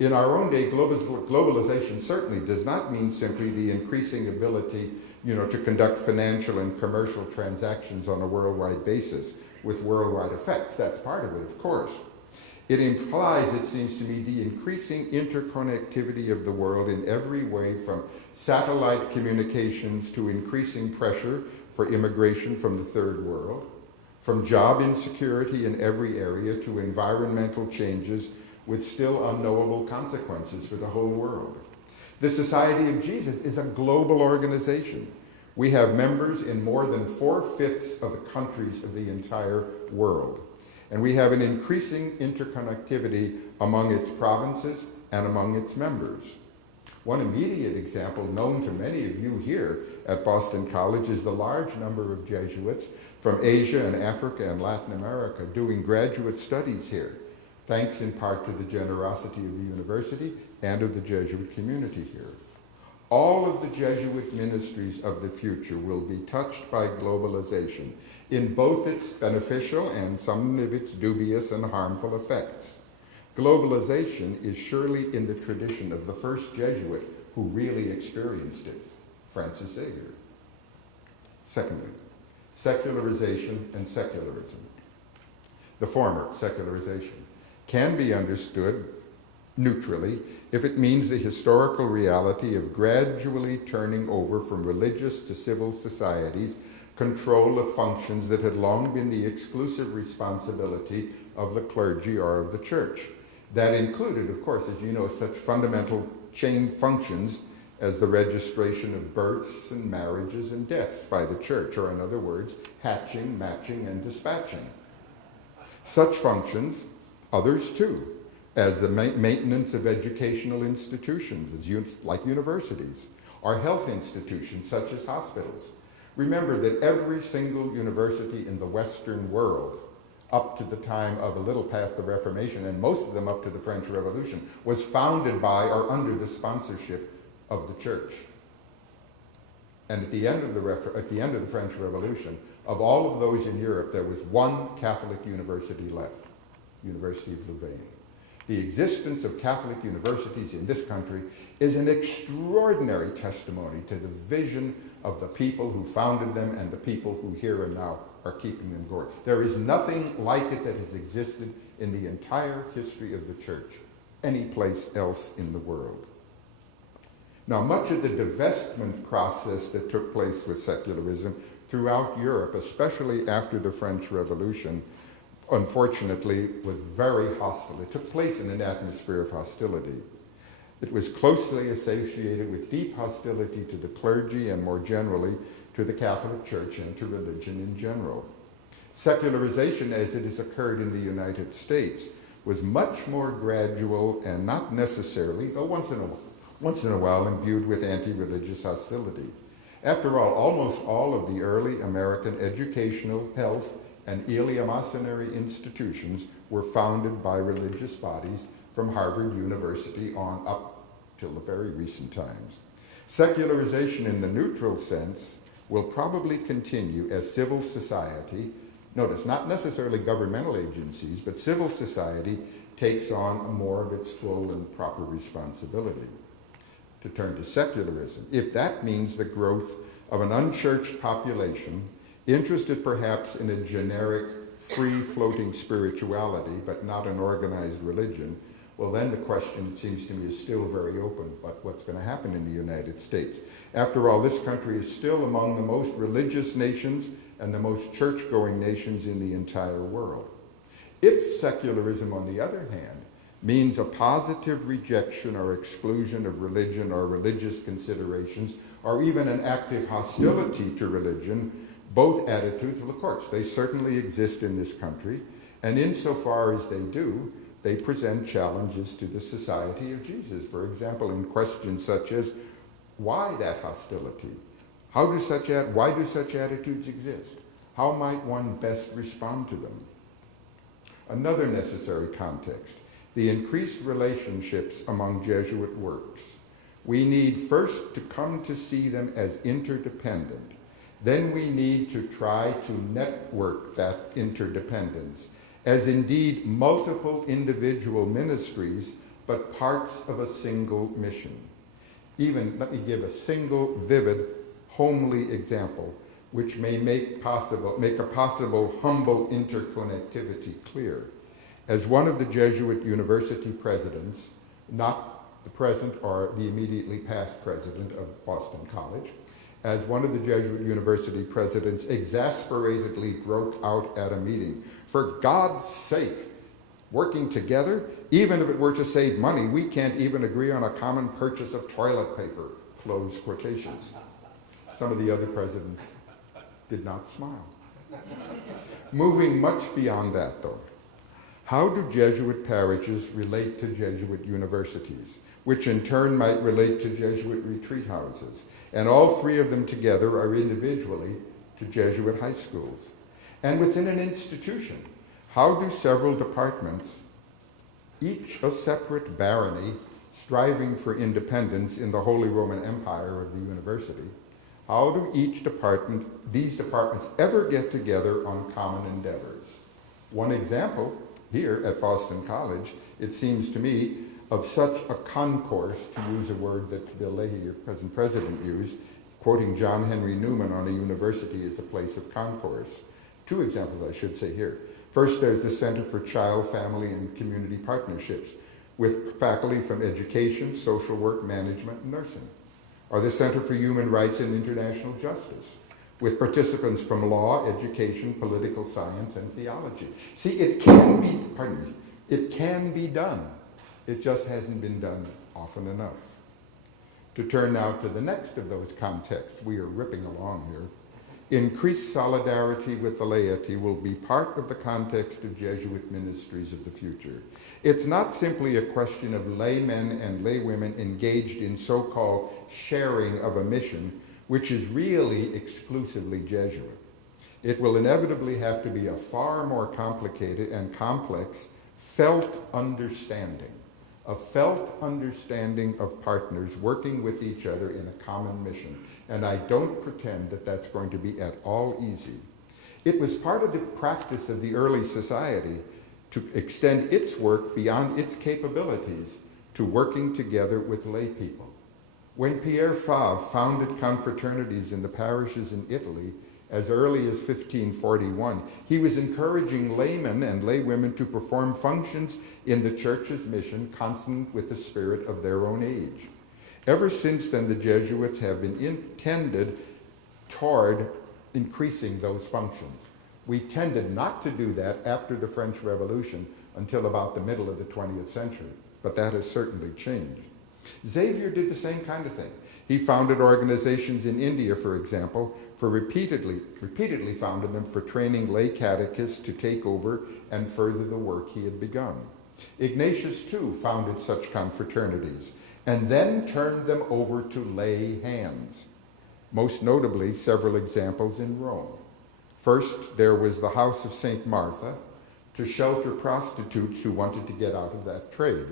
In our own day, globalization certainly does not mean simply the increasing ability, to conduct financial and commercial transactions on a worldwide basis with worldwide effects. That's part of it, of course. It implies, it seems to me, the increasing interconnectivity of the world in every way, from satellite communications to increasing pressure for immigration from the third world, from job insecurity in every area to environmental changes with still unknowable consequences for the whole world. The Society of Jesus is a global organization. We have members in more than 4/5 of the countries of the entire world. And we have an increasing interconnectivity among its provinces and among its members. One immediate example known to many of you here at Boston College is the large number of Jesuits from Asia and Africa and Latin America doing graduate studies here, thanks in part to the generosity of the university and of the Jesuit community here. All of the Jesuit ministries of the future will be touched by globalization in both its beneficial and some of its dubious and harmful effects. Globalization is surely in the tradition of the first Jesuit who really experienced it, Francis Xavier. Secondly, secularization and secularism. The former, secularization, can be understood neutrally if it means the historical reality of gradually turning over from religious to civil societies control of functions that had long been the exclusive responsibility of the clergy or of the church. That included, of course, as you know, such fundamental chain functions as the registration of births and marriages and deaths by the church, or in other words, hatching, matching, and dispatching. Such functions, others too, as the maintenance of educational institutions, like universities, or health institutions such as hospitals. Remember that every single university in the Western world, up to the time of a little past the Reformation, and most of them up to the French Revolution, was founded by or under the sponsorship of the church. And at the end of the French Revolution, of all of those in Europe, there was one Catholic university left, University of Louvain. The existence of Catholic universities in this country is an extraordinary testimony to the vision of the people who founded them and the people who here and now are keeping them going. There is nothing like it that has existed in the entire history of the church, any place else in the world. Now, much of the divestment process that took place with secularism throughout Europe, especially after the French Revolution, unfortunately, was very hostile. It took place in an atmosphere of hostility. It was closely associated with deep hostility to the clergy and more generally to the Catholic Church and to religion in general. Secularization, as it has occurred in the United States, was much more gradual and not necessarily, though once in a while, imbued with anti-religious hostility. After all, almost all of the early American educational, health, and eleemosynary institutions were founded by religious bodies from Harvard University on up till the very recent times. Secularization in the neutral sense will probably continue as civil society, notice not necessarily governmental agencies, but civil society takes on more of its full and proper responsibility. To turn to secularism, if that means the growth of an unchurched population interested perhaps in a generic, free-floating spirituality, but not an organized religion, well, then the question, it seems to me, is still very open about what's going to happen in the United States. After all, this country is still among the most religious nations and the most church-going nations in the entire world. If secularism, on the other hand, means a positive rejection or exclusion of religion or religious considerations, or even an active hostility to religion, both attitudes, well, of course, they certainly exist in this country, and insofar as they do, they present challenges to the society of Jesus. For example, in questions such as, why that hostility? Why do such attitudes exist? How might one best respond to them? Another necessary context, the increased relationships among Jesuit works. We need first to come to see them as interdependent. Then we need to try to network that interdependence as indeed multiple individual ministries, but parts of a single mission. Even, let me give a single vivid, homely example, which may make a possible humble interconnectivity clear. As one of the Jesuit university presidents, not the present or the immediately past president of Boston College, as one of the Jesuit university presidents exasperatedly broke out at a meeting, for God's sake, working together, even if it were to save money, we can't even agree on a common purchase of toilet paper, close quotations. Some of the other presidents did not smile. Moving much beyond that, though, how do Jesuit parishes relate to Jesuit universities, which in turn might relate to Jesuit retreat houses? And all three of them together are individually to Jesuit high schools. And within an institution, how do several departments, each a separate barony, striving for independence in the Holy Roman Empire of the university, how do these departments ever get together on common endeavors? One example here at Boston College, it seems to me, of such a concourse, to use a word that Bill Leahy, your present president, used, Quoting John Henry Newman on a university as a place of concourse. Two examples I should say here. First, there's the Center for Child, Family, and Community Partnerships with faculty from education, social work, management, and nursing. Or the Center for Human Rights and International Justice with participants from law, education, political science, and theology. See, it can be done. It just hasn't been done often enough. To turn now to the next of those contexts, we are ripping along here. Increased solidarity with the laity will be part of the context of Jesuit ministries of the future. It's not simply a question of laymen and laywomen engaged in so-called sharing of a mission, which is really exclusively Jesuit. It will inevitably have to be a far more complicated and complex felt understanding of partners working with each other in a common mission. And I don't pretend that that's going to be at all easy. It was part of the practice of the early society to extend its work beyond its capabilities to working together with lay people. When Pierre Favre founded confraternities in the parishes in Italy as early as 1541, he was encouraging laymen and laywomen to perform functions in the church's mission consonant with the spirit of their own age. Ever since then, the Jesuits have been intended toward increasing those functions. We tended not to do that after the French Revolution until about the middle of the 20th century, but that has certainly changed. Xavier did the same kind of thing. He founded organizations in India, for example, repeatedly founded them for training lay catechists to take over and further the work he had begun. Ignatius, too, founded such confraternities and then turned them over to lay hands. Most notably, several examples in Rome. First, there was the House of St. Martha to shelter prostitutes who wanted to get out of that trade.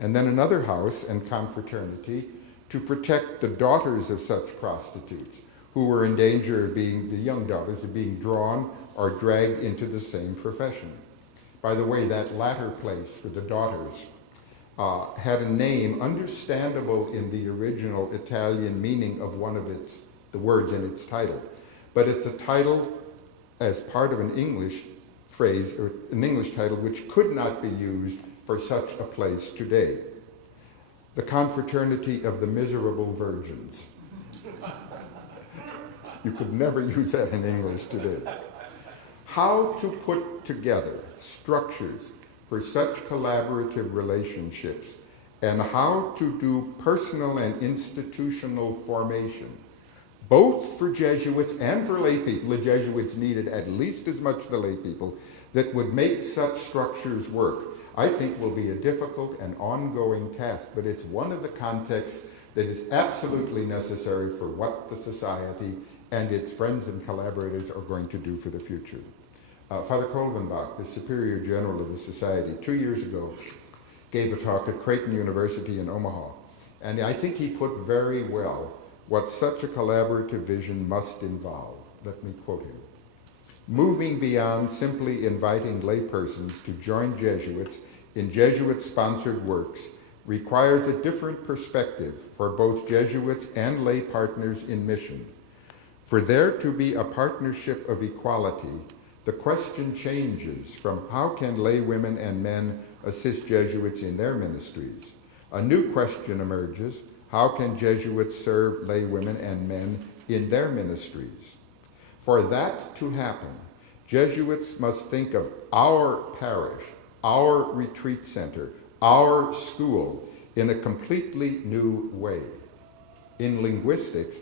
And then another house and confraternity to protect the daughters of such prostitutes who were in danger of being, the young daughters, of being drawn or dragged into the same profession. By the way, that latter place for the daughters had a name understandable in the original Italian meaning of one of the words in its title. But it's a title as part of an English phrase, or an English title, which could not be used for such a place today. The Confraternity of the Miserable Virgins. You could never use that in English today. How to put together structures for such collaborative relationships and how to do personal and institutional formation, both for Jesuits and for lay people. The Jesuits needed at least as much the lay people that would make such structures work. I think will be a difficult and ongoing task, but it's one of the contexts that is absolutely necessary for what the society and its friends and collaborators are going to do for the future. Father Kolvenbach, the Superior General of the Society, 2 years ago, gave a talk at Creighton University in Omaha, and I think he put very well what such a collaborative vision must involve. Let me quote him. Moving beyond simply inviting laypersons to join Jesuits in Jesuit-sponsored works requires a different perspective for both Jesuits and lay partners in mission. For there to be a partnership of equality, the question changes from how can lay women and men assist Jesuits in their ministries. A new question emerges, how can Jesuits serve lay women and men in their ministries? For that to happen, Jesuits must think of our parish, our retreat center, our school in a completely new way. In linguistics,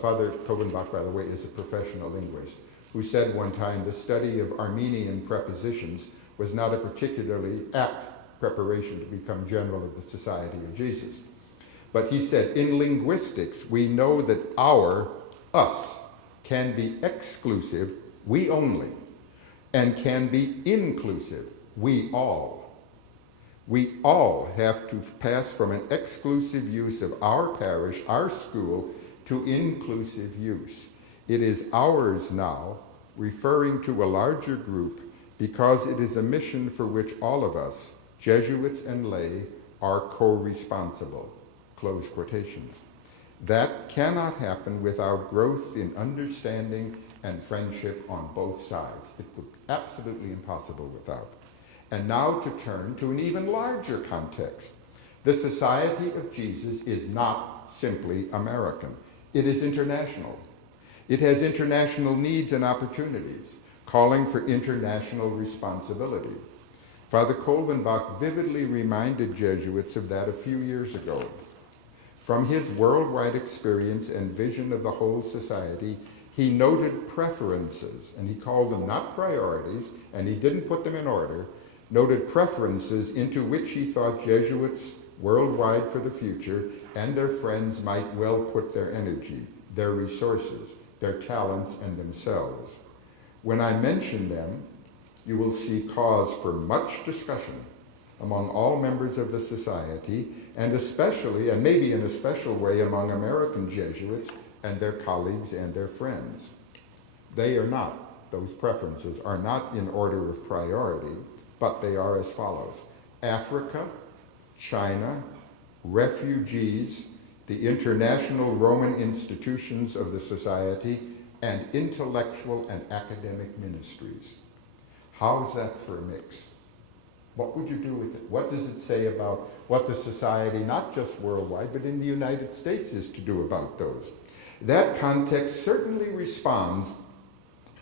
Father Kolvenbach, by the way, is a professional linguist who said one time the study of Armenian prepositions was not a particularly apt preparation to become general of the Society of Jesus. But he said, in linguistics, we know that our, us, can be exclusive, we only, and can be inclusive, we all. We all have to pass from an exclusive use of our parish, our school, to inclusive use. It is ours now, referring to a larger group, because it is a mission for which all of us, Jesuits and lay, are co-responsible. Close quotations. That cannot happen without growth in understanding and friendship on both sides. It would be absolutely impossible without. And now to turn to an even larger context. The Society of Jesus is not simply American. It is international. It has international needs and opportunities, calling for international responsibility. Father Kolvenbach vividly reminded Jesuits of that a few years ago. From his worldwide experience and vision of the whole society, he noted preferences, and he called them not priorities, and he didn't put them in order, noted preferences into which he thought Jesuits worldwide for the future and their friends might well put their energy, their resources, their talents, and themselves. When I mention them, you will see cause for much discussion among all members of the society, and especially, and maybe in a special way, among American Jesuits and their colleagues and their friends. They are not, those preferences are not in order of priority, but they are as follows: Africa, China, refugees, the international Roman institutions of the society, and intellectual and academic ministries. How is that for a mix? What would you do with it? What does it say about what the society, not just worldwide, but in the United States, is to do about those? That context certainly responds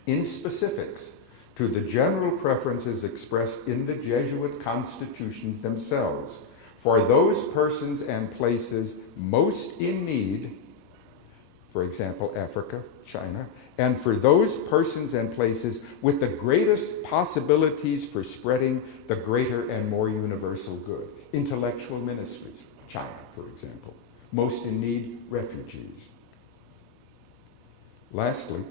in specifics to the general preferences expressed in the Jesuit constitutions themselves for those persons and places most in need, for example, Africa, China, and for those persons and places with the greatest possibilities for spreading the greater and more universal good. Intellectual ministries, China, for example. Most in need, refugees. Lastly,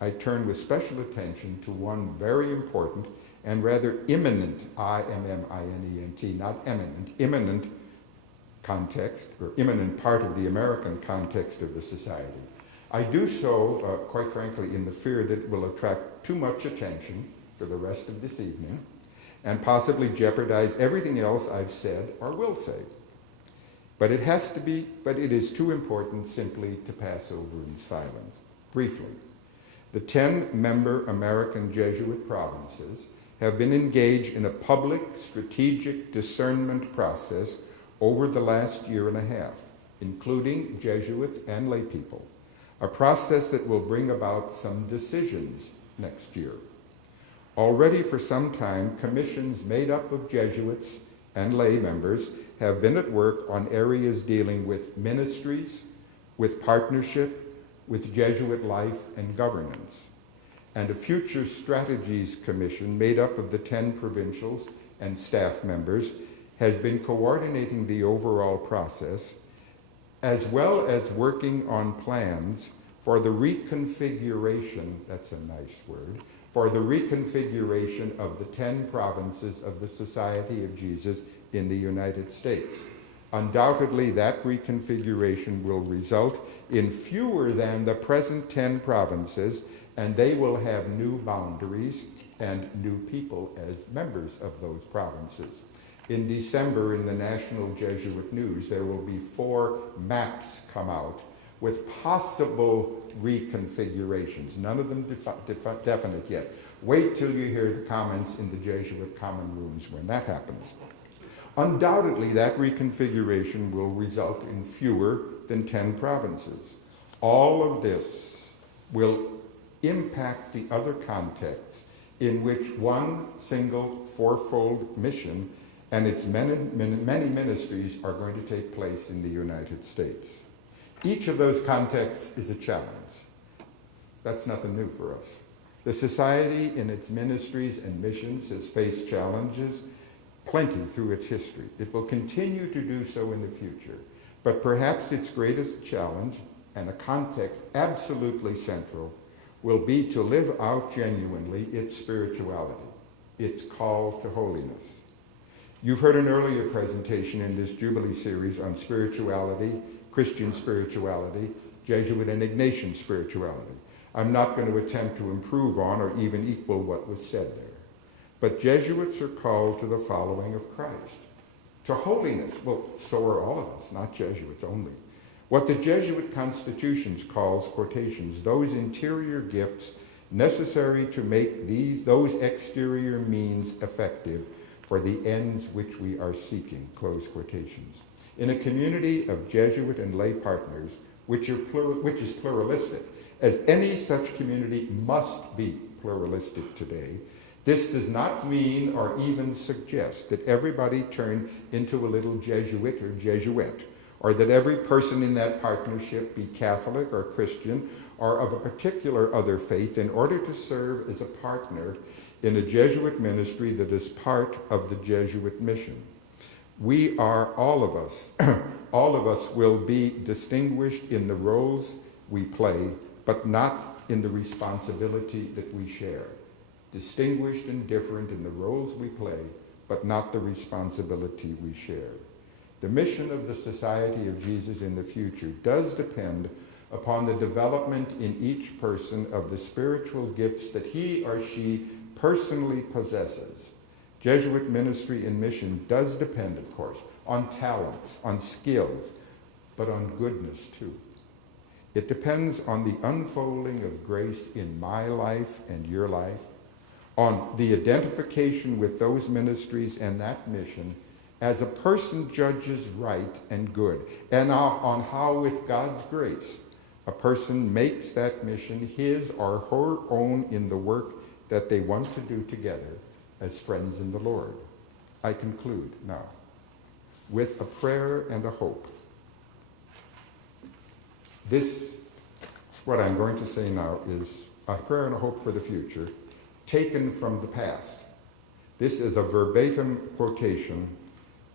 I turn with special attention to one very important and rather imminent, I-M-M-I-N-E-N-T, not eminent, imminent context, or imminent part of the American context of the society. I do so, quite frankly, in the fear that it will attract too much attention for the rest of this evening and possibly jeopardize everything else I've said or will say. But it is too important simply to pass over in silence. Briefly, the 10-member American Jesuit provinces have been engaged in a public strategic discernment process over the last year and a half, including Jesuits and lay people, a process that will bring about some decisions next year. Already for some time, commissions made up of Jesuits and lay members have been at work on areas dealing with ministries, with partnership, with Jesuit life and governance. And a future strategies commission made up of the 10 provincials and staff members has been coordinating the overall process, as well as working on plans for the reconfiguration, that's a nice word, for the reconfiguration of the 10 provinces of the Society of Jesus in the United States. Undoubtedly, that reconfiguration will result in fewer than the present 10 provinces, and they will have new boundaries and new people as members of those provinces. In December, in the National Jesuit News, there will be 4 maps come out with possible reconfigurations, none of them definite yet. Wait till you hear the comments in the Jesuit common rooms when that happens. Undoubtedly, that reconfiguration will result in fewer than 10 provinces. All of this will impact the other contexts in which one single fourfold mission and its many ministries are going to take place in the United States. Each of those contexts is a challenge. That's nothing new for us. The society in its ministries and missions has faced challenges plenty through its history. It will continue to do so in the future. But perhaps its greatest challenge, and a context absolutely central, will be to live out genuinely its spirituality, its call to holiness. You've heard an earlier presentation in this Jubilee series on spirituality, Christian spirituality, Jesuit and Ignatian spirituality. I'm not going to attempt to improve on or even equal what was said there. But Jesuits are called to the following of Christ, to holiness. Well, so are all of us, not Jesuits only. What the Jesuit constitutions calls, quotations, those interior gifts necessary to make those exterior means effective for the ends which we are seeking, close quotations. In a community of Jesuit and lay partners, which is pluralistic, as any such community must be pluralistic today, this does not mean or even suggest that everybody turn into a little Jesuit or Jesuit, or that every person in that partnership be Catholic or Christian or of a particular other faith in order to serve as a partner in a Jesuit ministry that is part of the Jesuit mission. We are, all of us, all of us will be distinguished in the roles we play, but not in the responsibility that we share. Distinguished and different in the roles we play, but not the responsibility we share. The mission of the Society of Jesus in the future does depend upon the development in each person of the spiritual gifts that he or she personally possesses. Jesuit ministry and mission does depend, of course, on talents, on skills, but on goodness too. It depends on the unfolding of grace in my life and your life, on the identification with those ministries and that mission as a person judges right and good, and on how, with God's grace, a person makes that mission his or her own in the work that they want to do together as friends in the Lord. I conclude now with a prayer and a hope. This, what I'm going to say now, is a prayer and a hope for the future, taken from the past. This is a verbatim quotation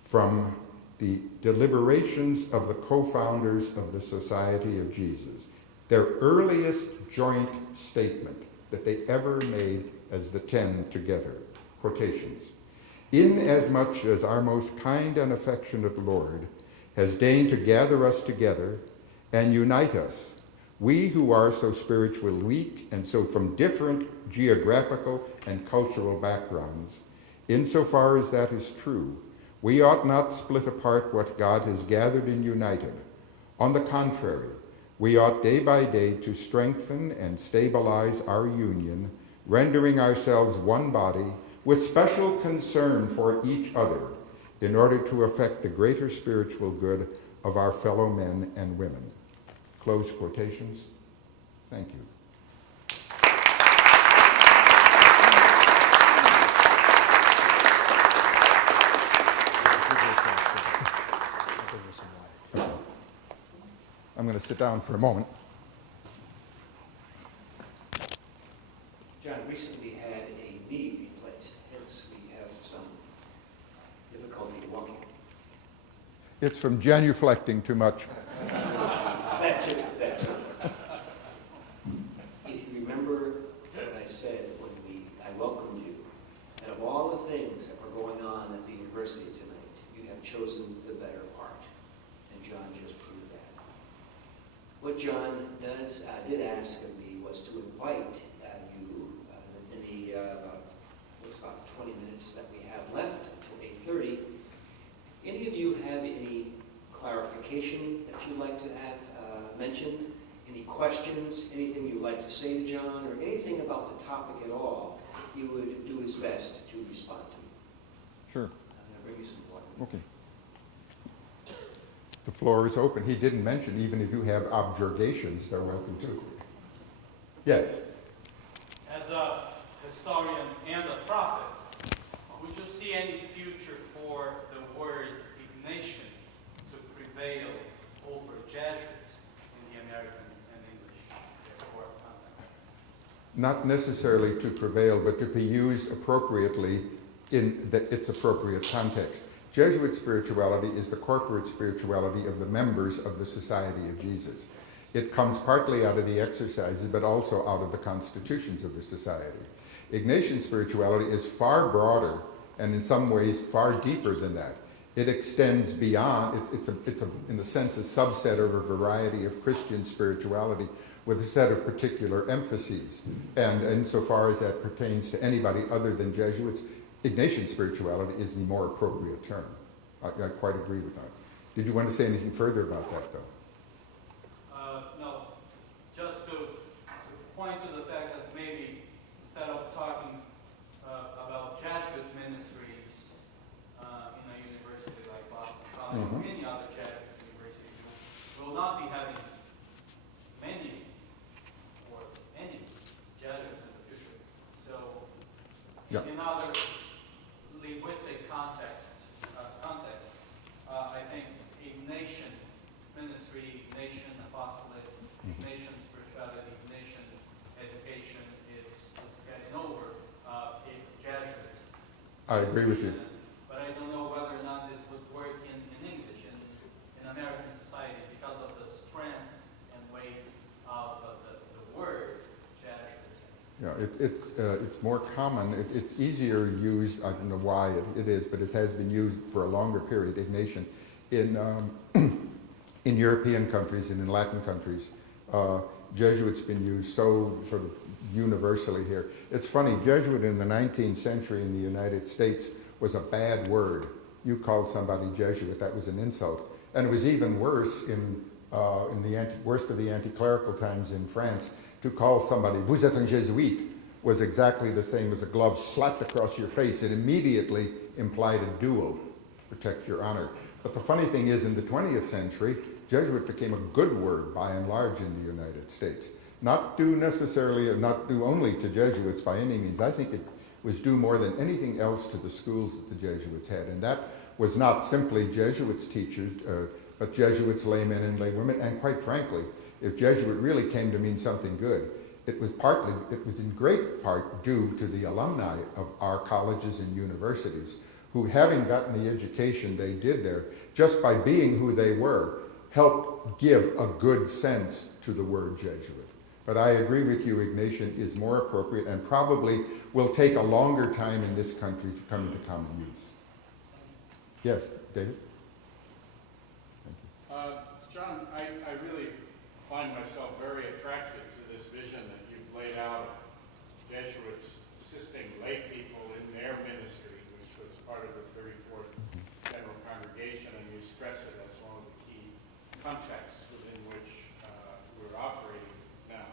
from the deliberations of the co-founders of the Society of Jesus, their earliest joint statement that they ever made as the 10 together. Quotations. Inasmuch as our most kind and affectionate Lord has deigned to gather us together and unite us, we who are so spiritually weak and so from different geographical and cultural backgrounds, insofar as that is true, we ought not split apart what God has gathered and united. On the contrary, we ought day by day to strengthen and stabilize our union, rendering ourselves one body with special concern for each other in order to effect the greater spiritual good of our fellow men and women. Close quotations. Thank you. I'm going to sit down for a moment. John recently had a knee replaced, hence we have some difficulty walking. It's from genuflecting too much. That too. If you remember what I said when I welcomed you, and of all the things that were going on at the university tonight, you have chosen the better part, and John just proved that. What John did ask of me was to invite you in the about 20 minutes that we have left until 8:30. Any of you have any clarification that you'd like to have mentioned? Any questions? Anything you'd like to say to John, or anything about the topic at all? He would do his best to respond to. Sure. I'm going to bring you some water. Okay. The floor is open. He didn't mention, even if you have objurgations, they're welcome to. Yes? As a historian and a prophet, would you see any future for the word Ignatian to prevail over Jesuits in the American and English context? Not necessarily to prevail, but to be used appropriately in its appropriate context. Jesuit spirituality is the corporate spirituality of the members of the Society of Jesus. It comes partly out of the exercises, but also out of the constitutions of the society. Ignatian spirituality is far broader and in some ways far deeper than that. It extends beyond, it's in a sense a subset of a variety of Christian spirituality with a set of particular emphases. And insofar as that pertains to anybody other than Jesuits, Ignatian spirituality is the more appropriate term. I quite agree with that. Did you want to say anything further about that, though? any other Jesuit university, will not be having many or any Jesuits in the future. So, Yeah. in other linguistic context, I think Ignatian ministry, Ignatian apostolate, Ignatian spirituality, Ignatian education is getting over Jesuits. I agree with you. But I don't know whether or not this would work in English, in American society, because of the strength and weight of the word Jesuits. Yeah, it's more common. It's easier used. I don't know why it is, but it has been used for a longer period. Ignatian in in European countries and in Latin countries, Jesuit's been used so sort of universally here. It's funny. Jesuit in the 19th century in the United States was a bad word. You called somebody Jesuit, that was an insult, and it was even worse in the worst of the anti-clerical times in France. To call somebody, vous êtes un jésuite, was exactly the same as a glove slapped across your face. It immediately implied a duel to protect your honor. But the funny thing is, in the 20th century, Jesuit became a good word by and large in the United States. Not due only to Jesuits by any means. I think it was due more than anything else to the schools that the Jesuits had. And that was not simply Jesuits teachers, but Jesuits, laymen and laywomen, and quite frankly, if Jesuit really came to mean something good, it was in great part due to the alumni of our colleges and universities, who, having gotten the education they did there, just by being who they were, helped give a good sense to the word Jesuit. But I agree with you, Ignatian is more appropriate and probably will take a longer time in this country to come into common use. Yes, David? John, I really find myself very attracted to this vision that you've laid out of Jesuits assisting lay people in their ministry, which was part of the 34th General Congregation, and you stress it as one of the key contexts within which we're operating now.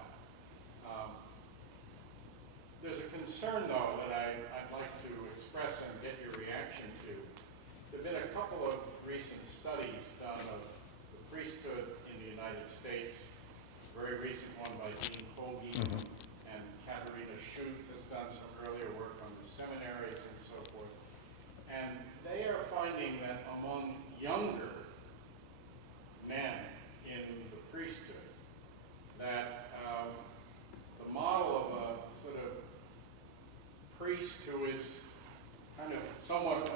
There's a concern, though, that I'd like to express and get your reaction to. There have been a couple of recent studies done of the priesthood in the United States. A very recent one by Dean Hoagie, and Katharina Schuth has done some earlier work on the seminaries and so forth. And they are finding that among younger men in the priesthood, that the model of a sort of priest who is kind of somewhat,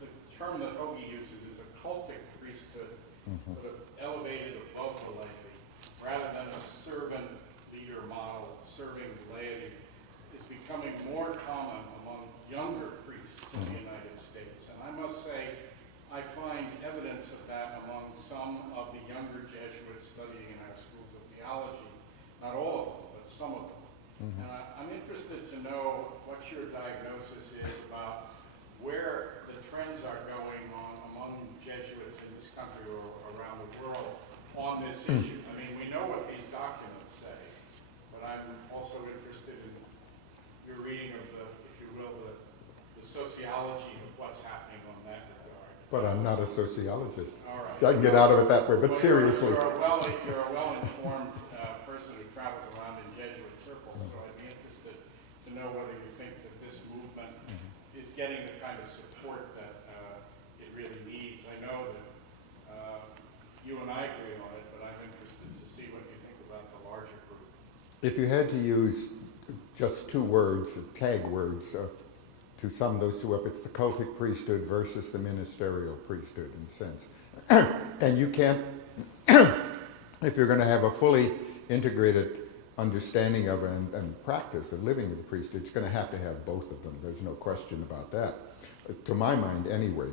the term that Hoagie uses is a cultic priesthood, sort of elevated above the laity, rather than a servant leader model serving the laity, is becoming more common among younger priests in the United States. And I must say, I find evidence of that among some of the younger Jesuits studying in our schools of theology. Not all of them, but some of them. And I'm interested to know what your diagnosis is about where the trends are going on among Jesuits in this country or around the world on this issue. I mean, we know what these documents say, but I'm also interested in your reading of the, if you will, the sociology of what's happening on that regard. But I'm not a sociologist. All right. So I can get out of it that way, but Well, seriously. You're a well-informed person who travels around in Jesuit circles, so I'd be interested to know whether you think that this movement is getting the kind of support that it really needs. I know that you and I agree on it, but I'm interested to see what you think about the larger group. If you had to use just two words, tag words, to sum those two up, it's the cultic priesthood versus the ministerial priesthood in a sense. And you can't, if you're going to have a fully integrated understanding of and practice of living with the priesthood, it's going to have both of them. There's no question about that, to my mind anyway.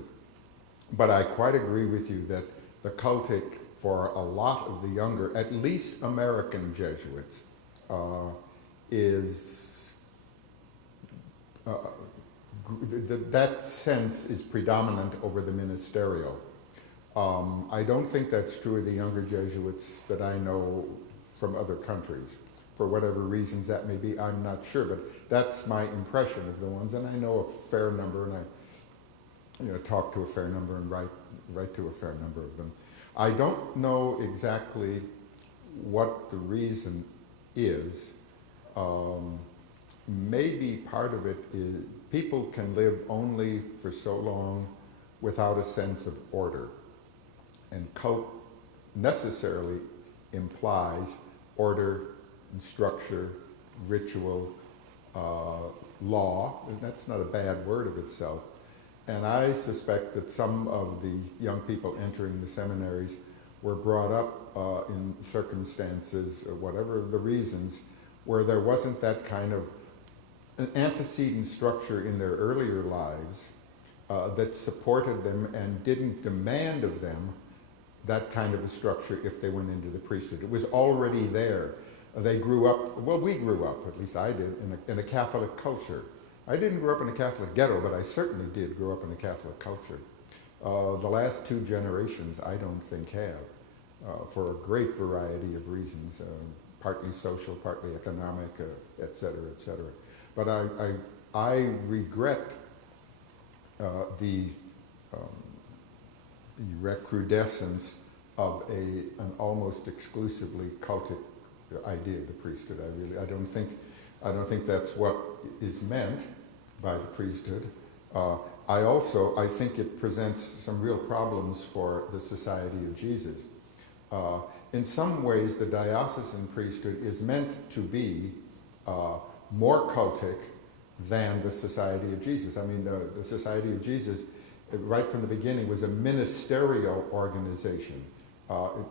But I quite agree with you that the cultic, for a lot of the younger, at least American Jesuits, that sense is predominant over the ministerial. I don't think that's true of the younger Jesuits that I know from other countries. For whatever reasons that may be, I'm not sure, but that's my impression of the ones, and I know a fair number, and I talk to a fair number and write write to a fair number of them. I don't know exactly what the reason is. Maybe part of it is people can live only for so long without a sense of order. And cult necessarily implies order and structure, ritual, law. And that's not a bad word of itself. And I suspect that some of the young people entering the seminaries were brought up in circumstances, or whatever the reasons, where there wasn't that kind of an antecedent structure in their earlier lives that supported them and didn't demand of them that kind of a structure if they went into the priesthood. It was already there. They grew up, well, we grew up, at least I did, in a Catholic culture. I didn't grow up in a Catholic ghetto, but I certainly did grow up in a Catholic culture. The last two generations, I don't think have, for a great variety of reasons, partly social, partly economic, et cetera, et cetera. But I regret the recrudescence of an almost exclusively cultic idea of the priesthood. I don't think that's what is meant by the priesthood. I think it presents some real problems for the Society of Jesus. In some ways, the diocesan priesthood is meant to be more cultic than the Society of Jesus. I mean, the Society of Jesus, right from the beginning, was a ministerial organization.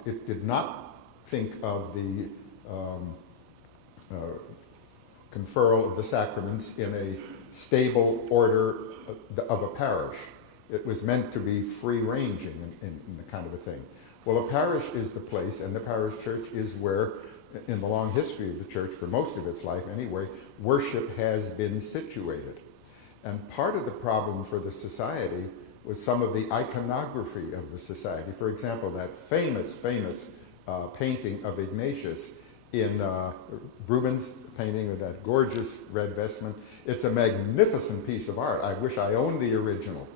It did not think of the conferral of the sacraments in a stable order of a parish. It was meant to be free-ranging in the kind of a thing. Well, a parish is the place, and the parish church is where, in the long history of the church, for most of its life anyway, worship has been situated. And part of the problem for the society was some of the iconography of the society. For example, that famous painting of Ignatius in Rubens' painting of that gorgeous red vestment. It's a magnificent piece of art. I wish I owned the original.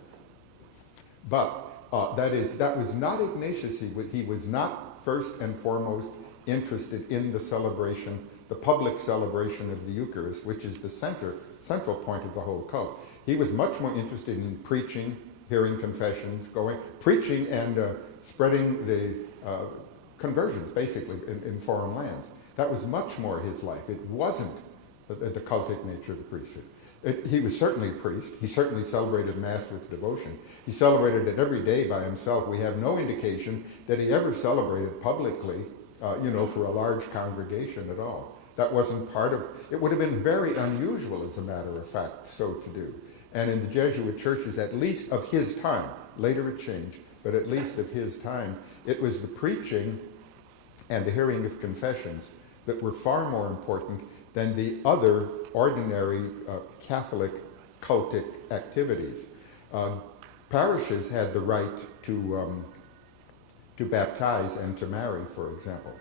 But that was not Ignatius. He was not first and foremost interested in the celebration, the public celebration of the Eucharist, which is the central point of the whole cult. He was much more interested in preaching, hearing confessions, preaching and spreading the conversions, basically, in foreign lands. That was much more his life. It wasn't the cultic nature of the priesthood. He was certainly a priest. He certainly celebrated Mass with devotion. He celebrated it every day by himself. We have no indication that he ever celebrated publicly, for a large congregation at all. That wasn't part of, it would have been very unusual, as a matter of fact, so to do. And in the Jesuit churches, at least of his time, later it changed, but at least of his time, it was the preaching and the hearing of confessions that were far more important than the other ordinary Catholic cultic activities. Parishes had the right to baptize and to marry, for example.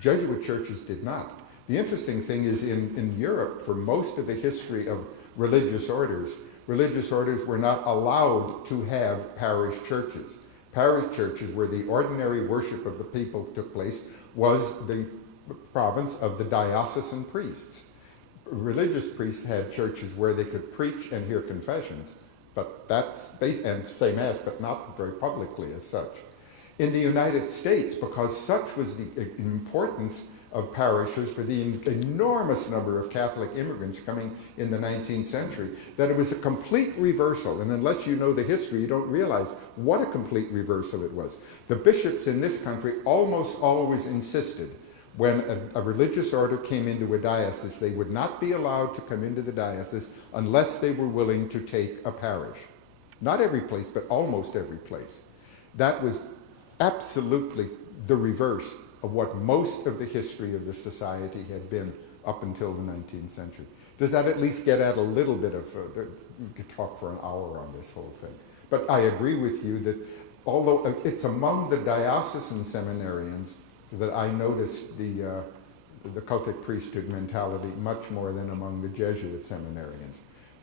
Jesuit churches did not. The interesting thing is in Europe, for most of the history of religious orders were not allowed to have parish churches. Parish churches, where the ordinary worship of the people took place, was the province of the diocesan priests. Religious priests had churches where they could preach and hear confessions, and say Mass, but not very publicly as such. In the United States, because such was the importance of parishes for the enormous number of Catholic immigrants coming in the 19th century, that it was a complete reversal. And unless you know the history, you don't realize what a complete reversal it was. The bishops in this country almost always insisted when a religious order came into a diocese, they would not be allowed to come into the diocese unless they were willing to take a parish. Not every place, but almost every place. That was absolutely the reverse of what most of the history of the society had been up until the 19th century. Does that at least get at a little bit of, we could talk for an hour on this whole thing. But I agree with you that although it's among the diocesan seminarians that I noticed the cultic priesthood mentality much more than among the Jesuit seminarians.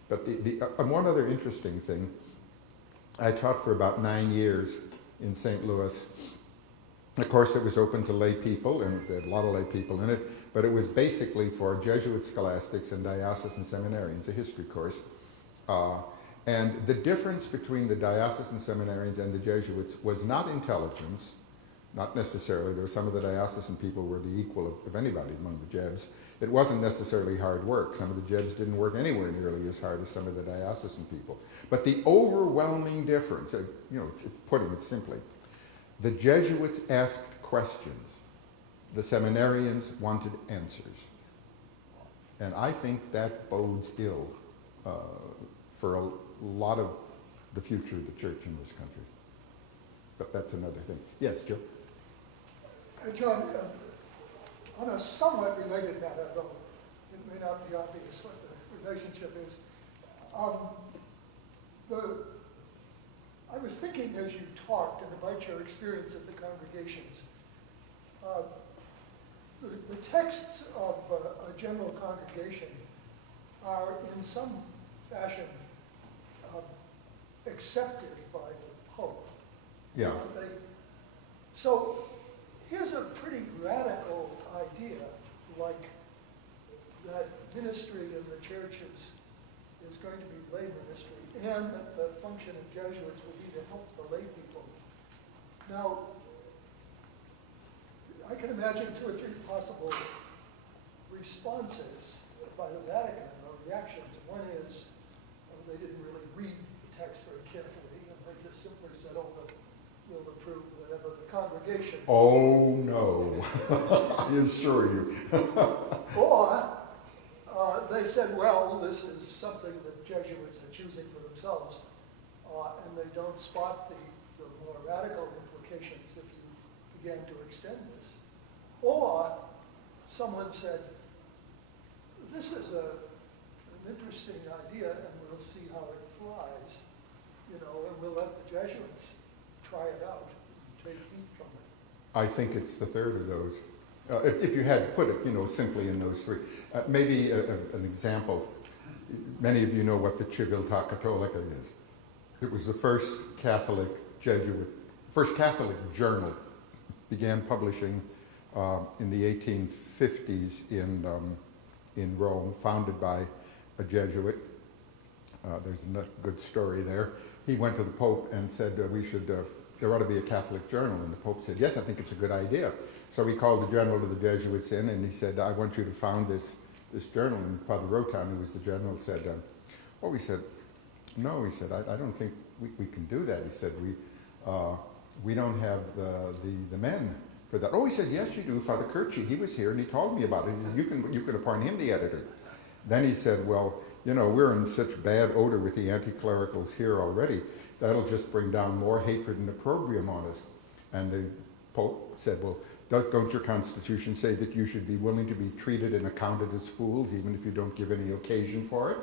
But one other interesting thing, I taught for about 9 years in St. Louis. Of course, it was open to lay people, and there had a lot of lay people in it, but it was basically for Jesuit scholastics and diocesan seminarians, a history course. And the difference between the diocesan seminarians and the Jesuits was not intelligence, not necessarily. There were some of the diocesan people were the equal of anybody among the Jebs. It wasn't necessarily hard work. Some of the Jebs didn't work anywhere nearly as hard as some of the diocesan people. But the overwhelming difference, putting it simply, the Jesuits asked questions. The seminarians wanted answers. And I think that bodes ill for a lot of the future of the church in this country. But that's another thing. Yes, Joe? John, on a somewhat related matter, though it may not be obvious what the relationship is, I was thinking as you talked and about your experience at the congregations, the texts of a general congregation are in some fashion accepted by the Pope. Yeah. So here's a pretty radical idea, like that ministry in the churches is going to be lay ministry, and that the function of Jesuits will be to help the lay people. Now, I can imagine 2 or 3 possible responses by the Vatican, or reactions. One is they didn't really read the text very carefully, and they just simply said, oh, we'll approve whatever the congregation. Oh, no. I assure you. Or they said, well, this is something that Jesuits are choosing for themselves, and they don't spot the more radical implications if you began to extend this. Or someone said, this is an interesting idea, and we'll see how it flies, and we'll let the Jesuits try it out and take heat from it. I think it's the third of those. If you had put it, simply in those 3. Maybe an example. Many of you know what the Civiltà Cattolica is. It was the first Catholic journal. Began publishing in the 1850s in Rome, founded by a Jesuit. There's a good story there. He went to the Pope and said there ought to be a Catholic journal, and the Pope said, yes, I think it's a good idea. So he called the general of the Jesuits in, and he said, I want you to found this journal. And Father Rotan, who was the general, said, he said, no, he said, I don't think we can do that. He said, we don't have the men for that. Oh, he says, yes, you do. Father Kirchi, he was here, and he told me about it. He said, you can appoint him the editor. Then he said, well, we're in such bad odor with the anti-clericals here already. That'll just bring down more hatred and opprobrium on us. And the Pope said, well, don't your constitution say that you should be willing to be treated and accounted as fools, even if you don't give any occasion for it?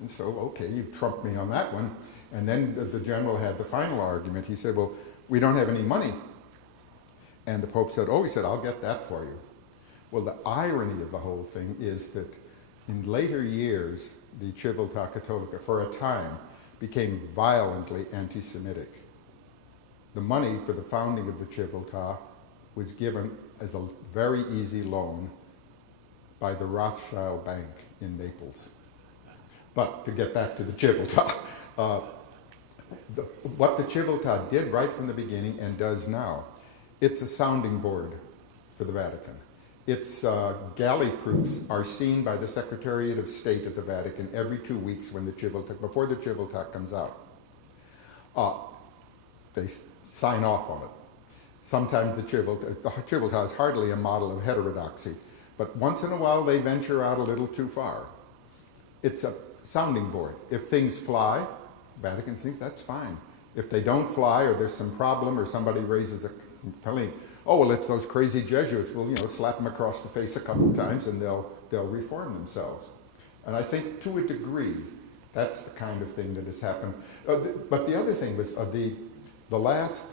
And so, okay, you trumped me on that one. And then the general had the final argument. He said, well, we don't have any money. And the Pope said, he said, I'll get that for you. Well, the irony of the whole thing is that in later years, the Civiltà Cattolica, for a time, became violently anti-Semitic. The money for the founding of the Civiltà was given as a very easy loan by the Rothschild Bank in Naples. But to get back to the Civiltà, what the Civiltà did right from the beginning and does now, it's a sounding board for the Vatican. Its galley proofs are seen by the Secretariat of State at the Vatican every 2 weeks when before the Civiltà comes out. They sign off on it. Sometimes the Civiltà is hardly a model of heterodoxy, but once in a while they venture out a little too far. It's a sounding board. If things fly, Vatican thinks that's fine. If they don't fly, or there's some problem, or somebody raises a complaint, it's those crazy Jesuits. We'll slap them across the face a couple times, and they'll reform themselves. And I think, to a degree, that's the kind of thing that has happened. But the other thing was the last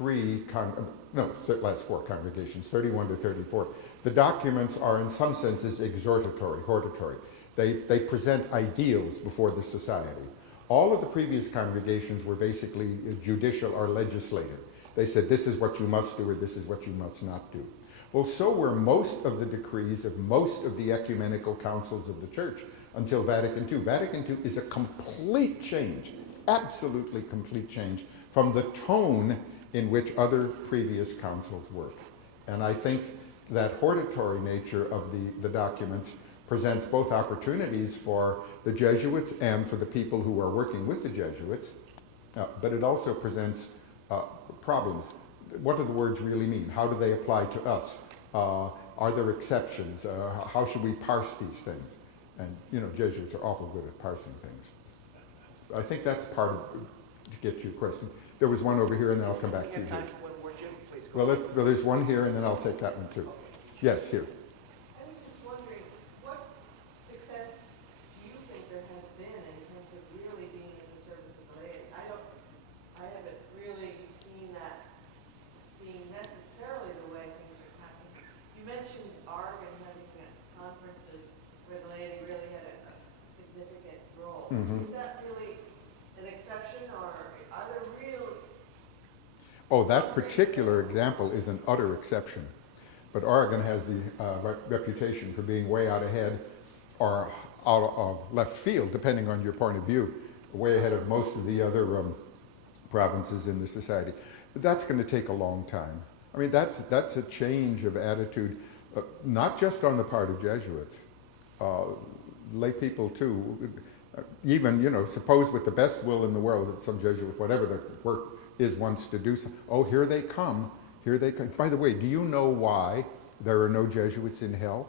last 4 congregations, 31 to 34. The documents are, in some senses, exhortatory, hortatory. They present ideals before the society. All of the previous congregations were basically judicial or legislative. They said, this is what you must do or this is what you must not do. Well, so were most of the decrees of most of the ecumenical councils of the church until Vatican II. Vatican II is a complete change, absolutely complete change from the tone in which other previous councils worked. And I think that hortatory nature of the documents presents both opportunities for the Jesuits and for the people who are working with the Jesuits, but it also presents problems. What do the words really mean? How do they apply to us? Are there exceptions? How should we parse these things? And, you know, Jesuits are awful good at parsing things. I think that's part of, to get to your question. There was one over here, and then I'll come back to you, We have Jim. time for one more, Jim, please. Go Well, there's one here, and then I'll take that one too. Yes, here. I was just wondering, what success do you think there has been in terms of really being at the service of the laity? I haven't really seen that being necessarily the way things are happening. You mentioned Oregon having conferences where the laity really had a significant role. Mhm. Is that really an exception, or are there real? Oh, that particular example is an utter exception. But Oregon has the reputation for being way out ahead or out of left field, depending on your point of view, way ahead of most of the other provinces in the society. But that's going to take a long time. I mean, that's a change of attitude, not just on the part of Jesuits, lay people too. Even, you know, suppose with the best will in the world that some Jesuit, whatever the work is, wants to do something. Oh, here they come. Here they come. By the way, do you know why there are no Jesuits in hell?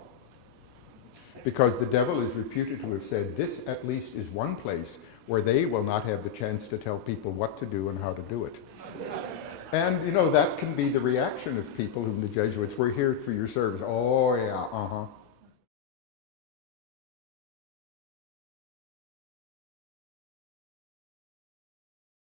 Because the devil is reputed to have said, this at least is one place where they will not have the chance to tell people what to do and how to do it. And, you know, that can be the reaction of people whom the Jesuits were here for your service. Oh, yeah,